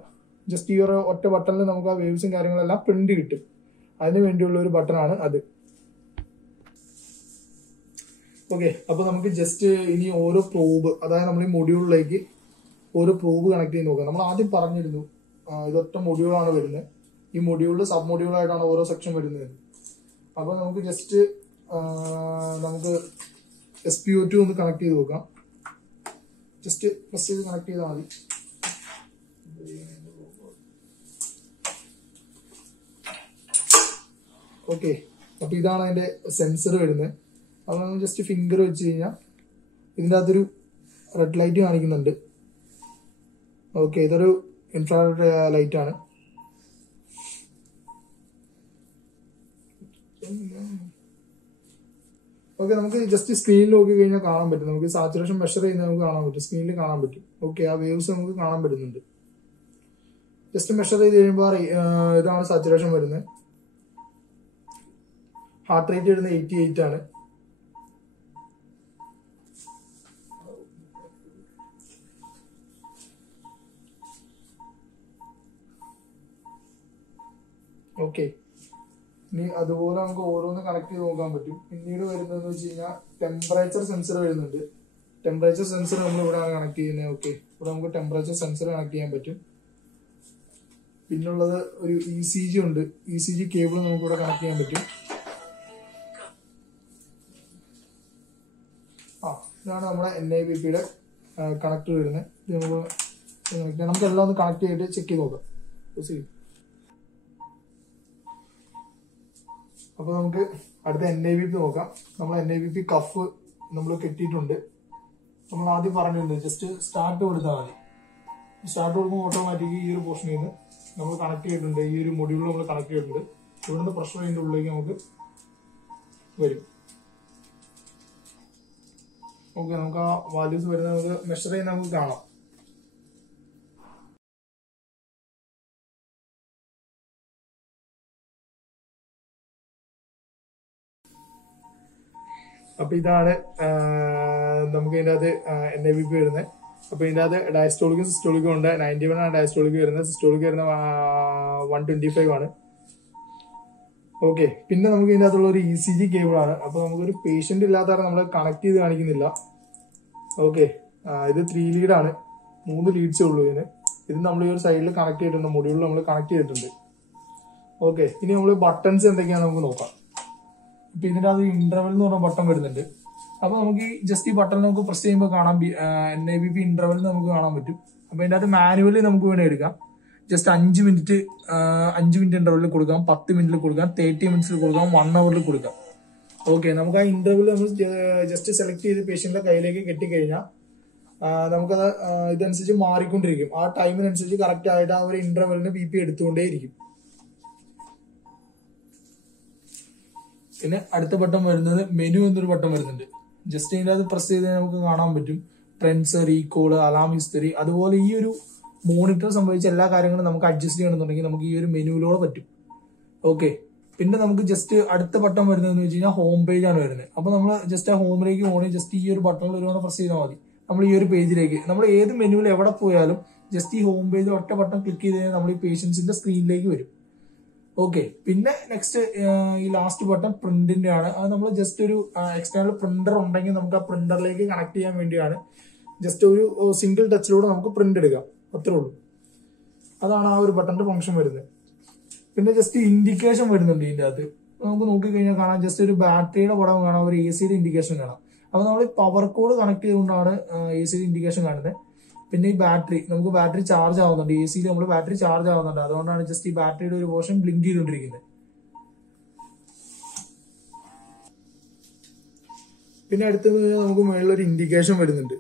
ജസ്റ്റ് ഈ ഒരു ഒറ്റ ബട്ടണിൽ നമുക്ക് ആ വേവ്സും കാര്യങ്ങളെല്ലാം പ്രിന്റ് കിട്ടും. അതിന് വേണ്ടിയുള്ള ഒരു ബട്ടണാണ് അത്. ഓക്കെ, അപ്പൊ നമുക്ക് ജസ്റ്റ് ഇനി ഓരോ പ്രോബ്, അതായത് നമ്മൾ ഈ മൊഡ്യൂളിലേക്ക് ഓരോ പ്രോബ് കണക്ട് ചെയ്ത് നോക്കാം. നമ്മൾ ആദ്യം പറഞ്ഞിരുന്നു ഇതൊറ്റ മൊഡ്യൂളാണ് വരുന്നത്. ഈ മൊഡ്യൂളിൽ സബ് മൊഡ്യൂളായിട്ടാണ് ഓരോ സെക്ഷൻ വരുന്നത്. അപ്പൊ നമുക്ക് ജസ്റ്റ് നമുക്ക് SpO2 ഒന്ന് കണക്ട് ചെയ്ത് നോക്കാം. ജസ്റ്റ് പ്രസ് ചെയ്ത് കണക്ട് ചെയ്താൽ മതി. ഓക്കെ, അപ്പൊ ഇതാണ് അതിന്റെ സെൻസർ വരുന്നത്. അപ്പൊ നമ്മൾ ജസ്റ്റ് ഫിംഗർ വെച്ച് കഴിഞ്ഞാൽ ഇതിൻ്റെ അകത്തൊരു റെഡ് ലൈറ്റ് കാണിക്കുന്നുണ്ട്. ഓക്കെ, ഇതൊരു ഇൻഫ്രാറെഡ് ലൈറ്റ് ആണ്. ഓക്കെ, നമുക്ക് ജസ്റ്റ് സ്ക്രീനിൽ നോക്കി കഴിഞ്ഞാൽ കാണാൻ പറ്റും. നമുക്ക് സാച്ചുറേഷൻ മെഷർ ചെയ്യുന്നത് നമുക്ക് കാണാൻ പറ്റും, സ്ക്രീനിൽ കാണാൻ പറ്റും. ഓക്കെ, ആ വേവ്സ് നമുക്ക് കാണാൻ പറ്റുന്നുണ്ട്. ജസ്റ്റ് മെഷർ ചെയ്ത് കഴിയുമ്പോൾ ഇതാണ് സാച്ചുറേഷൻ വരുന്നത്. ഹാർട്ട് റേറ്റ് വരുന്നത് 88 ആണ്. ഓക്കെ, ഇനി അതുപോലെ നമുക്ക് ഓരോന്ന് കണക്ട് ചെയ്ത് നോക്കാൻ പറ്റും. പിന്നീട് വരുന്നതെന്ന് വെച്ച് കഴിഞ്ഞാൽ ടെമ്പറേച്ചർ സെൻസർ വരുന്നുണ്ട്. ടെമ്പറേച്ചർ സെൻസർ നമ്മൾ ഇവിടെയാണ് കണക്ട് ചെയ്യുന്നത്. ഓക്കെ, ഇവിടെ നമുക്ക് ടെമ്പറേച്ചർ സെൻസർ കണക്ട് ചെയ്യാൻ പറ്റും. പിന്നുള്ളത് ഒരു ECG ഉണ്ട്. ECG കേബിൾ നമുക്ക് ഇവിടെ കണക്ട് ചെയ്യാൻ പറ്റും. ഇതാണ് നമ്മുടെ NIBPയുടെ കണക്ടർ വരുന്നത്. ഇത് നമുക്ക് എല്ലാം ഒന്ന് കണക്ട് ചെയ്തിട്ട് ചെക്ക് ചെയ്ത് നോക്കാം. അപ്പൊ നമുക്ക് അടുത്ത NIBP നോക്കാം. നമ്മൾ NIBP കഫ് നമ്മൾ കെട്ടിയിട്ടുണ്ട്. നമ്മൾ ആദ്യം പറഞ്ഞിട്ടുണ്ട് ജസ്റ്റ് സ്റ്റാർട്ട് കൊടുത്താൽ മതി. സ്റ്റാർട്ട് കൊടുക്കുമ്പോൾ ഓട്ടോമാറ്റിക് ഈ ഒരു പോർഷനിൽ നിന്ന് നമ്മൾ കണക്ട് ചെയ്തിട്ടുണ്ട്. ഈ ഒരു മൊഡ്യൂളിൽ നമ്മൾ കണക്ട് ചെയ്തിട്ടുണ്ട്. ഇവിടുന്ന് പ്രഷർ അതിൻ്റെ ഉള്ളിലേക്ക് നമുക്ക് വരും. ഓക്കെ, നമുക്ക് ആ വാല്യൂസ് വരുന്നത് നമുക്ക് മെഷർ ചെയ്യുന്ന നമുക്ക് കാണാം. അപ്പൊ ഇതാണ് നമുക്ക് ഇതിൻ്റെ അകത്ത് NIBP വരുന്നത്. അപ്പൊ ഇതിൻ്റെ അകത്ത് ഡയസ്റ്റോളിക്കും സിസ്റ്റോളിക്കും ഉണ്ട്. 91 ആണ് ഡയസ്റ്റോളിക്ക് വരുന്നത്. സിസ്റ്റോളിക്ക് വരുന്നത് 125 ആണ്. ഓക്കെ, പിന്നെ നമുക്ക് ഇതിൻ്റെ അകത്തുള്ള ഒരു ECG കേബിൾ ആണ്. അപ്പൊ നമുക്കൊരു പേഷ്യന്റ് ഇല്ലാത്ത കാരണം നമ്മൾ കണക്ട് ചെയ്ത് കാണിക്കുന്നില്ല. ഓക്കെ, ഇത് 3 ലീഡാണ്. 3 ലീഡ്സേ ഉള്ളൂ ഇതിന്. ഇത് നമ്മൾ ഈ ഒരു സൈഡിൽ കണക്ട് ചെയ്തിട്ടുണ്ട്. മൊഡ്യൂളിൽ നമ്മൾ കണക്ട് ചെയ്തിട്ടുണ്ട്. ഓക്കെ, ഇനി നമ്മൾ ബട്ടൺസ് എന്തൊക്കെയാണെന്ന് നമുക്ക് നോക്കാം. ഇപ്പൊ ഇതിന്റെ അത് ഇന്റർവെൽ എന്ന് പറഞ്ഞ ബട്ടൺ വരുന്നുണ്ട്. അപ്പൊ നമുക്ക് ജസ്റ്റ് ഈ ബട്ടൺ നമുക്ക് പ്രസ് ചെയ്യുമ്പോൾ കാണാം NIBP ഇന്റർവെൽ നമുക്ക് കാണാൻ പറ്റും. അപ്പൊ ഇതിന്റെ അത് മാനുവലി നമുക്ക് വേണേ എടുക്കാം. ജസ്റ്റ് 5 മിനിറ്റ് ഇന്റർവെല്ലിൽ കൊടുക്കാം, 10 മിനിറ്റിൽ കൊടുക്കാം, 30 മിനിറ്റ്സിൽ കൊടുക്കാം, 1 അവറിൽ കൊടുക്കാം. ഓക്കെ, നമുക്ക് ആ ഇന്റർവെൽ നമ്മൾ ജസ്റ്റ് സെലക്ട് ചെയ്ത് പേഷ്യന്റിന്റെ കയ്യിലേക്ക് കെട്ടിക്കഴിഞ്ഞാൽ നമുക്കത് ഇതനുസരിച്ച് മാറിക്കൊണ്ടിരിക്കും. ആ ടൈമിനനുസരിച്ച് കറക്റ്റ് ആയിട്ട് ആ ഒരു ഇന്റർവെലിന് BP എടുത്തുകൊണ്ടേയിരിക്കും. പിന്നെ അടുത്ത ബട്ടൺ വരുന്നത് മെനു എന്നൊരു ബട്ടൺ വരുന്നുണ്ട്. ജസ്റ്റ് ഇതിന്റെ അത് പ്രസ് ചെയ്ത് നമുക്ക് കാണാൻ പറ്റും ട്രെൻഡ്സ്, റീകോള്, അലാം ഹിസ്റ്ററി. അതുപോലെ ഈ ഒരു മോണിറ്റർ സംബന്ധിച്ച എല്ലാ കാര്യങ്ങളും നമുക്ക് അഡ്ജസ്റ്റ് ചെയ്യണമെന്നുണ്ടെങ്കിൽ നമുക്ക് ഈ ഒരു മെനുവിലൂടെ പറ്റും. ഓക്കെ, പിന്നെ നമുക്ക് ജസ്റ്റ് അടുത്ത ബട്ടൺ വരുന്നതെന്ന് വെച്ച് കഴിഞ്ഞാൽ ഹോം പേജ് ആണ് വരുന്നത്. അപ്പൊ നമ്മൾ ജസ്റ്റ് ആ ഹോമിലേക്ക് പോകണമെങ്കിൽ ജസ്റ്റ് ഈ ഒരു ബട്ടണിൽ ഒരുപാട് പ്രസ് ചെയ്താൽ മതി. നമ്മൾ ഈ ഒരു പേജിലേക്ക് നമ്മൾ ഏത് മെനുവിൽ എവിടെ പോയാലും ജസ്റ്റ് ഈ ഹോം പേജിൽ ഒറ്റ ബട്ടൺ ക്ലിക്ക് ചെയ്ത് കഴിഞ്ഞാൽ നമ്മൾ ഈ പേഷ്യൻസിന്റെ സ്ക്രീനിലേക്ക് വരും. ഓക്കെ, പിന്നെ നെക്സ്റ്റ് ഈ ലാസ്റ്റ് ബട്ടൺ പ്രിന്റിന്റെ ആണ്. അത് നമ്മൾ ജസ്റ്റ് ഒരു എക്സ്റ്റേണൽ പ്രിന്റർ ഉണ്ടെങ്കിൽ നമുക്ക് ആ പ്രിന്ററിലേക്ക് കണക്ട് ചെയ്യാൻ വേണ്ടിയാണ്. ജസ്റ്റ് ഒരു സിംഗിൾ ടച്ചിലൂടെ നമുക്ക് പ്രിന്റ് എടുക്കാം, അത്രേ ഉള്ളൂ. അതാണ് ആ ഒരു ബട്ടന്റെ ഫംഗ്ഷൻ വരുന്നത്. പിന്നെ ജസ്റ്റ് ഇൻഡിക്കേഷൻ വരുന്നുണ്ട് ഇതിന്റെ അകത്ത്. നമുക്ക് നോക്കിക്കഴിഞ്ഞാൽ കാണാം ജസ്റ്റ് ഒരു ബാറ്ററിയുടെ പടം കാണാം, ഒരു AC ഇൻഡിക്കേഷൻ കാണാം. അപ്പൊ നമ്മൾ പവർ കോഡ് കണക്ട് ചെയ്തുകൊണ്ടാണ് AC ഇൻഡിക്കേഷൻ കാണുന്നത്. പിന്നെ ഈ ബാറ്ററി, നമുക്ക് ബാറ്ററി ചാർജ് ആവുന്നുണ്ട്, AC നമ്മൾ ബാറ്ററി ചാർജ് ആവുന്നുണ്ട്. അതുകൊണ്ടാണ് ജസ്റ്റ് ഈ ബാറ്ററിയുടെ ഒരു പോർഷൻ ബ്ലിങ്ക് ചെയ്തുകൊണ്ടിരിക്കുന്നത്. പിന്നെ അടുത്തത് നമുക്ക് മുകളിലൊരു ഇൻഡിക്കേഷൻ വരുന്നുണ്ട്.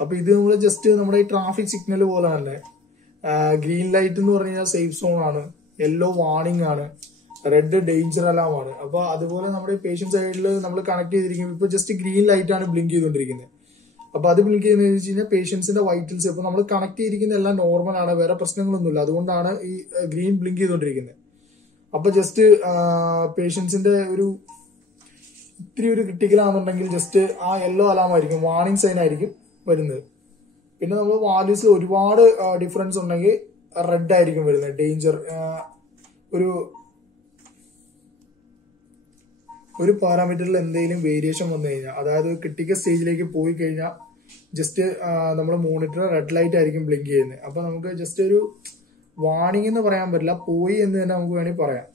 അപ്പൊ ഇത് നമ്മൾ ജസ്റ്റ് നമ്മുടെ ഈ ട്രാഫിക് സിഗ്നൽ പോലെ തന്നെ ഗ്രീൻ ലൈറ്റ് എന്ന് പറഞ്ഞു കഴിഞ്ഞാൽ സേഫ് സോൺ ആണ്, യെല്ലോ വാർണിംഗ് ആണ്, റെഡ് ഡേഞ്ചർ അലാം ആണ്. അപ്പൊ അതുപോലെ നമ്മുടെ പേഷ്യന്റ് സൈഡിൽ നമ്മൾ കണക്ട് ചെയ്തിരിക്കുമ്പോൾ ഇപ്പൊ ജസ്റ്റ് ഗ്രീൻ ലൈറ്റ് ആണ് ബ്ലിങ്ക് ചെയ്തുകൊണ്ടിരിക്കുന്നത്. അപ്പൊ അത് ബ്ലിങ്ക് ചെയ്യുന്നത് വെച്ച് കഴിഞ്ഞാൽ പേഷ്യൻസിന്റെ വൈറ്റൽസ് ഇപ്പൊ നമ്മൾ കണക്ട് ചെയ്തിരിക്കുന്ന എല്ലാം നോർമൽ ആണ്, വേറെ പ്രശ്നങ്ങളൊന്നുമില്ല. അതുകൊണ്ടാണ് ഈ ഗ്രീൻ ബ്ലിങ്ക് ചെയ്തുകൊണ്ടിരിക്കുന്നത്. അപ്പൊ ജസ്റ്റ് പേഷ്യൻസിന്റെ ഒരു ഇത്തിരി ഒരു ക്രിട്ടിക്കൽ ആണെന്നുണ്ടെങ്കിൽ ജസ്റ്റ് ആ യെല്ലോ അലാം ആയിരിക്കും, വാർണിംഗ് സൈൻ ആയിരിക്കും വരുന്നത്. പിന്നെ നമ്മൾ വാല്യൂസിൽ ഒരുപാട് ഡിഫറൻസ് ഉണ്ടെങ്കിൽ റെഡ് ആയിരിക്കും വരുന്നത്, ഡേഞ്ചർ. ഒരു പാരാമീറ്ററിൽ എന്തെങ്കിലും വേരിയേഷൻ വന്നു കഴിഞ്ഞാൽ, അതായത് ക്രിട്ടിക്കൽ സ്റ്റേജിലേക്ക് പോയി കഴിഞ്ഞാൽ ജസ്റ്റ് നമ്മുടെ മോണിറ്റർ റെഡ് ലൈറ്റ് ആയിരിക്കും ബ്ലിങ്ക് ചെയ്യുന്നത്. അപ്പൊ നമുക്ക് ജസ്റ്റ് ഒരു വാർണിംഗ് എന്ന് പറയാൻ പറ്റില്ല, പോയി എന്ന് തന്നെ നമുക്ക് വേണമെങ്കിൽ പറയാം.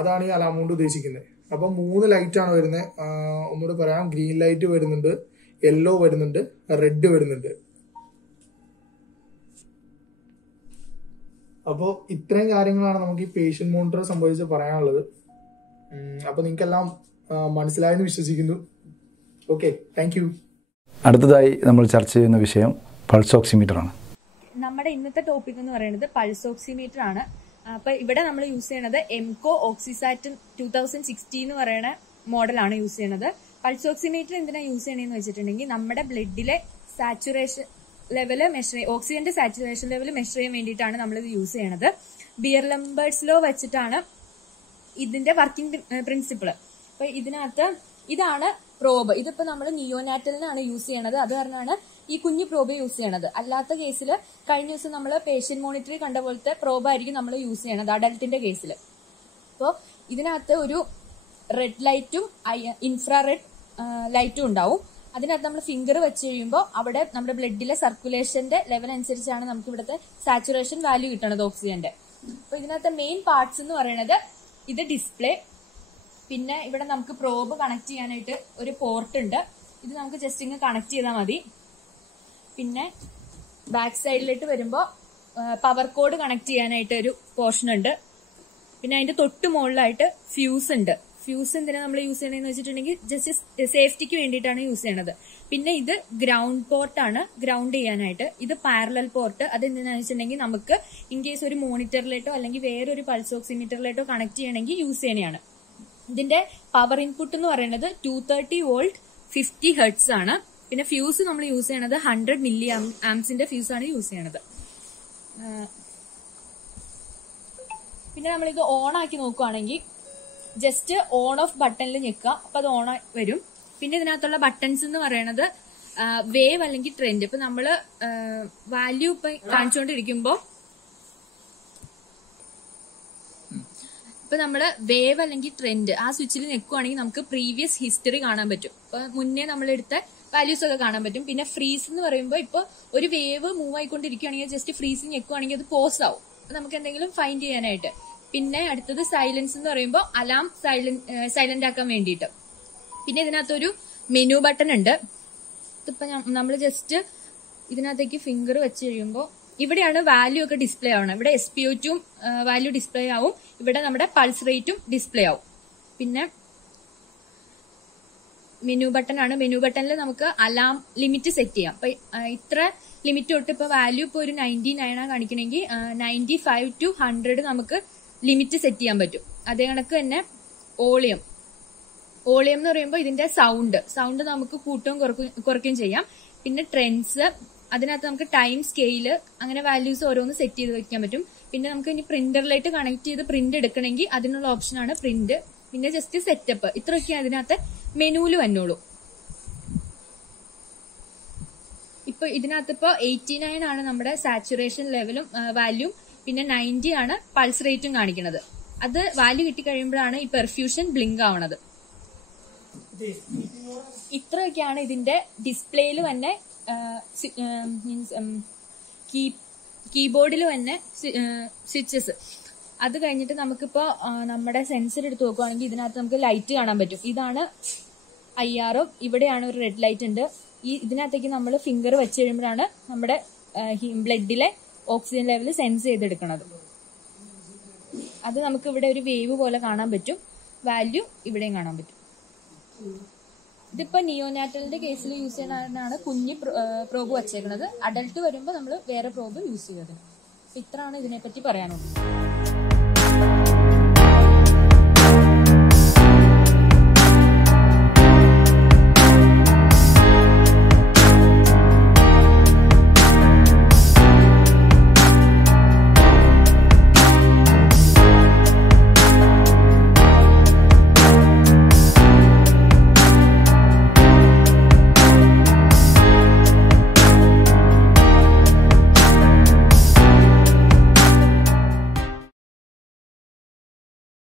അതാണ് ഈ അലാം കൊണ്ട് ഉദ്ദേശിക്കുന്നത്. അപ്പൊ 3 ലൈറ്റ് ആണ് വരുന്നത്. ഒന്നുകൂടെ പറയാം, ഗ്രീൻ ലൈറ്റ് വരുന്നുണ്ട്, യെല്ലോ വരുന്നുണ്ട്, റെഡ് വരുന്നുണ്ട്. അപ്പോൾ ഇത്രയും കാര്യങ്ങളാണ് നമുക്ക് ഈ പേഷ്യന്റ് മോണിറ്റർ സംബന്ധിച്ച് പറയാനുള്ളത്. അപ്പൊ നിങ്ങൾക്കെല്ലാം മനസ്സിലായെന്ന് വിശ്വസിക്കുന്നു. Okay, thank you. അടുത്തതായി നമ്മൾ ചർച്ച ചെയ്യുന്ന വിഷയം പൾസ് ഓക്സിമീറ്റർ ആണ്. നമ്മുടെ ഇന്നത്തെ ടോപ്പിക് എന്ന് പറയുന്നത് പൾസ് ഓക്സിമീറ്റർ ആണ്. അപ്പൊ ഇവിടെ നമ്മൾ യൂസ് ചെയ്യണത് എംകോ ഓക്സിസാറ്റ് 2060 എന്ന് പറയുന്ന മോഡലാണ് യൂസ് ചെയ്യണത്. പൾസ് ഓക്സിമീറ്റർ എന്തിനാ യൂസ് ചെയ്യണമെന്ന് വെച്ചിട്ടുണ്ടെങ്കിൽ നമ്മുടെ ബ്ലഡിലെ സാച്ചുറേഷൻ ലെവല് ഓക്സിജന്റെ സാച്ചുറേഷൻ ലെവൽ മെഷർ ചെയ്യാൻ വേണ്ടിയിട്ടാണ് നമ്മളിത് യൂസ് ചെയ്യണത്. ബിയർലംബേർട്സ് ലോ വെച്ചിട്ടാണ് ഇതിന്റെ വർക്കിംഗ് പ്രിൻസിപ്പിള്. അപ്പൊ ഇതിനകത്ത് ഇതാണ് പ്രോബ്. ഇതിപ്പോ നമ്മൾ നിയോനാറ്റലിനാണ് യൂസ് ചെയ്യണത്. അത് കാരണമാണ് ഈ കുഞ്ഞു പ്രോബ് യൂസ് ചെയ്യണത്. അല്ലാത്ത കേസിൽ കഴിഞ്ഞ ദിവസം നമ്മൾ പേഷ്യന്റ് മോണിറ്ററിൽ കണ്ട പോലത്തെ പ്രോബായിരിക്കും നമ്മൾ യൂസ് ചെയ്യണത് അഡൽട്ടിന്റെ കേസിൽ. അപ്പോൾ ഇതിനകത്ത് ഒരു റെഡ് ലൈറ്റും ഇൻഫ്രാറെഡ് ലൈറ്റും ഉണ്ടാവും. അതിനകത്ത് നമ്മൾ ഫിംഗർ വെച്ച് കഴിയുമ്പോൾ അവിടെ നമ്മുടെ ബ്ലഡിലെ സർക്കുലേഷന്റെ ലെവൽ അനുസരിച്ചാണ് നമുക്ക് ഇവിടുത്തെ സാച്ചുറേഷൻ വാല്യൂ കിട്ടണത് ഓക്സിജന്റെ. അപ്പൊ ഇതിനകത്ത് മെയിൻ പാർട്സ് എന്ന് പറയുന്നത് ഇത് ഡിസ്പ്ലേ, പിന്നെ ഇവിടെ നമുക്ക് പ്രോബ് കണക്ട് ചെയ്യാനായിട്ട് ഒരു പോർട്ട് ഉണ്ട്. ഇത് നമുക്ക് ജസ്റ്റ് ഇങ്ങ് കണക്ട് ചെയ്താൽ മതി. പിന്നെ ബാക്ക് സൈഡിലേക്ക് വരുമ്പോൾ പവർ കോഡ് കണക്ട് ചെയ്യാനായിട്ട് ഒരു പോർഷൻ ഉണ്ട്. പിന്നെ അതിന്റെ തൊട്ട് മുകളിലായിട്ട് ഫ്യൂസ് ഉണ്ട്. ഫ്യൂസ് എന്തിനാ നമ്മൾ യൂസ് ചെയ്യണമെന്ന് വെച്ചിട്ടുണ്ടെങ്കിൽ ജസ്റ്റ് സേഫ്റ്റിക്ക് വേണ്ടിയിട്ടാണ് യൂസ് ചെയ്യണത്. പിന്നെ ഇത് ഗ്രൗണ്ട് പോർട്ടാണ്, ഗ്രൗണ്ട് ചെയ്യാനായിട്ട്. ഇത് പാരലൽ പോർട്ട്. അത് എന്തിനാണെന്ന് വെച്ചിട്ടുണ്ടെങ്കിൽ നമുക്ക് ഇൻ കേസ് ഒരു മോണിറ്ററിലേട്ടോ അല്ലെങ്കിൽ വേറൊരു പൾസ് ഓക്സിമീറ്ററിലേട്ടോ കണക്ട് ചെയ്യണമെങ്കിൽ യൂസ് ചെയ്യണതാണ്. ഇതിന്റെ പവർ ഇൻപുട്ട് എന്ന് പറയുന്നത് 230 വോൾട്ട് 50 ഹെർട്സ് ആണ്. പിന്നെ ഫ്യൂസ് നമ്മൾ യൂസ് ചെയ്യണത് 100 മില്ലി ആംസിന്റെ ഫ്യൂസ് ആണ് യൂസ് ചെയ്യണത്. പിന്നെ നമ്മളിത് ഓൺ ആക്കി നോക്കുവാണെങ്കിൽ ജസ്റ്റ് ഓൺ ഓഫ് ബട്ടണിൽ ഞെക്കുക, അപ്പൊ അത് ഓൺ വരും. പിന്നെ ഇതിനകത്തുള്ള ബട്ടൺസ് എന്ന് പറയുന്നത് വേവ് അല്ലെങ്കിൽ ട്രെൻഡ്. ഇപ്പൊ നമ്മള് വാല്യൂ ഇപ്പൊ കാണിച്ചുകൊണ്ടിരിക്കുമ്പോ ഇപ്പൊ നമ്മള് വേവ് അല്ലെങ്കിൽ ട്രെൻഡ് ആ സ്വിച്ചിൽ ഞെക്കുവാണെങ്കിൽ നമുക്ക് പ്രീവിയസ് ഹിസ്റ്ററി കാണാൻ പറ്റും. ഇപ്പൊ മുന്നേ നമ്മളെടുത്ത വാല്യൂസ് ഒക്കെ കാണാൻ പറ്റും. പിന്നെ ഫ്രീസ് എന്ന് പറയുമ്പോൾ ഇപ്പൊ ഒരു വേവ് മൂവ് ആയിക്കൊണ്ടിരിക്കുകയാണെങ്കിൽ ജസ്റ്റ് ഫ്രീസ് ഞെക്കുവാണെങ്കിൽ അത് പോസ് ആവും, നമുക്ക് എന്തെങ്കിലും ഫൈൻഡ് ചെയ്യാനായിട്ട്. പിന്നെ അടുത്തത് സൈലൻസ് എന്ന് പറയുമ്പോൾ അലാം സൈലന്റ് ആക്കാൻ വേണ്ടിയിട്ട്. പിന്നെ ഇതിനകത്തൊരു മെനു ബട്ടൺ ഉണ്ട്. ഇതിപ്പോ നമ്മൾ ജസ്റ്റ് ഇതിനകത്തേക്ക് ഫിംഗർ വെച്ച് കഴിയുമ്പോൾ ഇവിടെയാണ് വാല്യൂ ഒക്കെ ഡിസ്പ്ലേ ആവണം. ഇവിടെ SpO2 വാല്യൂ ഡിസ്പ്ലേ ആവും, ഇവിടെ നമ്മുടെ പൾസ് റേറ്റും ഡിസ്പ്ലേ ആവും. പിന്നെ മെനു ബട്ടൺ ആണ്. മെനു ബട്ടണിൽ നമുക്ക് അലാം ലിമിറ്റ് സെറ്റ് ചെയ്യാം. അപ്പൊ ഇത്ര ലിമിറ്റ് തൊട്ട് ഇപ്പൊ വാല്യൂ ഇപ്പൊ ഒരു 99 ആണ് കാണിക്കണമെങ്കിൽ 95 to 100 നമുക്ക് ലിമിറ്റ് സെറ്റ് ചെയ്യാൻ പറ്റും. അതേ കണക്ക് തന്നെ വോളിയം എന്ന് പറയുമ്പോൾ ഇതിന്റെ സൗണ്ട് നമുക്ക് കൂട്ടവും കുറയ്ക്കുകയും ചെയ്യാം. പിന്നെ ട്രെൻഡ്സ്, അതിനകത്ത് നമുക്ക് ടൈം സ്കെയില് അങ്ങനെ വാല്യൂസ് ഓരോന്ന് സെറ്റ് ചെയ്ത് വെക്കാൻ പറ്റും. പിന്നെ നമുക്ക് ഇനി പ്രിന്ററിലായിട്ട് കണക്ട് ചെയ്ത് പ്രിന്റ് എടുക്കണമെങ്കിൽ അതിനുള്ള ഓപ്ഷനാണ് പ്രിന്റ്. പിന്നെ ജസ്റ്റ് സെറ്റപ്പ്, ഇത്രയൊക്കെയാണ് അതിനകത്ത് മെനുവിൽ വന്നോളൂ. ഇപ്പൊ ഇതിനകത്ത് ഇപ്പൊ 89 ആണ് നമ്മുടെ സാച്ചുറേഷൻ ലെവലും വാല്യൂം, പിന്നെ 90 ആണ് പൾസ് റേറ്റും കാണിക്കുന്നത്. അത് വാല്യൂ കിട്ടിക്കഴിയുമ്പോഴാണ് ഈ പെർഫ്യൂഷൻ ബ്ലിങ്ക് ആവണത്. ഇത്രയൊക്കെയാണ് ഇതിന്റെ ഡിസ്പ്ലേയിൽ തന്നെ മീൻസ് കീബോർഡിൽ തന്നെ സ്വിച്ചസ്. അത് കഴിഞ്ഞിട്ട് നമുക്കിപ്പോ നമ്മുടെ സെൻസർ എടുത്ത് നോക്കുവാണെങ്കിൽ ഇതിനകത്ത് നമുക്ക് ലൈറ്റ് കാണാൻ പറ്റും. ഇതാണ് IR, ഇവിടെയാണ് ഒരു റെഡ് ലൈറ്റ് ഉണ്ട്. ഇതിനകത്തേക്ക് നമ്മൾ ഫിംഗർ വെച്ച് കഴിയുമ്പോഴാണ് നമ്മുടെ ബ്ലഡിലെ ഓക്സിജൻ ലെവൽ സെൻസ് ചെയ്തെടുക്കുന്നത്. അത് നമുക്ക് ഇവിടെ ഒരു വേവ് പോലെ കാണാൻ പറ്റും. വാല്യൂ ഇവിടെയും കാണാൻ പറ്റും. ഇതിപ്പോ നിയോനാറ്റലിന്റെ കേസിൽ യൂസ് ചെയ്യുന്നതാണ് കുഞ്ഞ് പ്രോബ് വച്ചേക്കുന്നത്. അഡൽട്ട് വരുമ്പോൾ നമ്മൾ വേറെ പ്രോബ് യൂസ് ചെയ്തത്. ഇത്രയാണ് ഇതിനെപ്പറ്റി പറയാനുള്ളത്.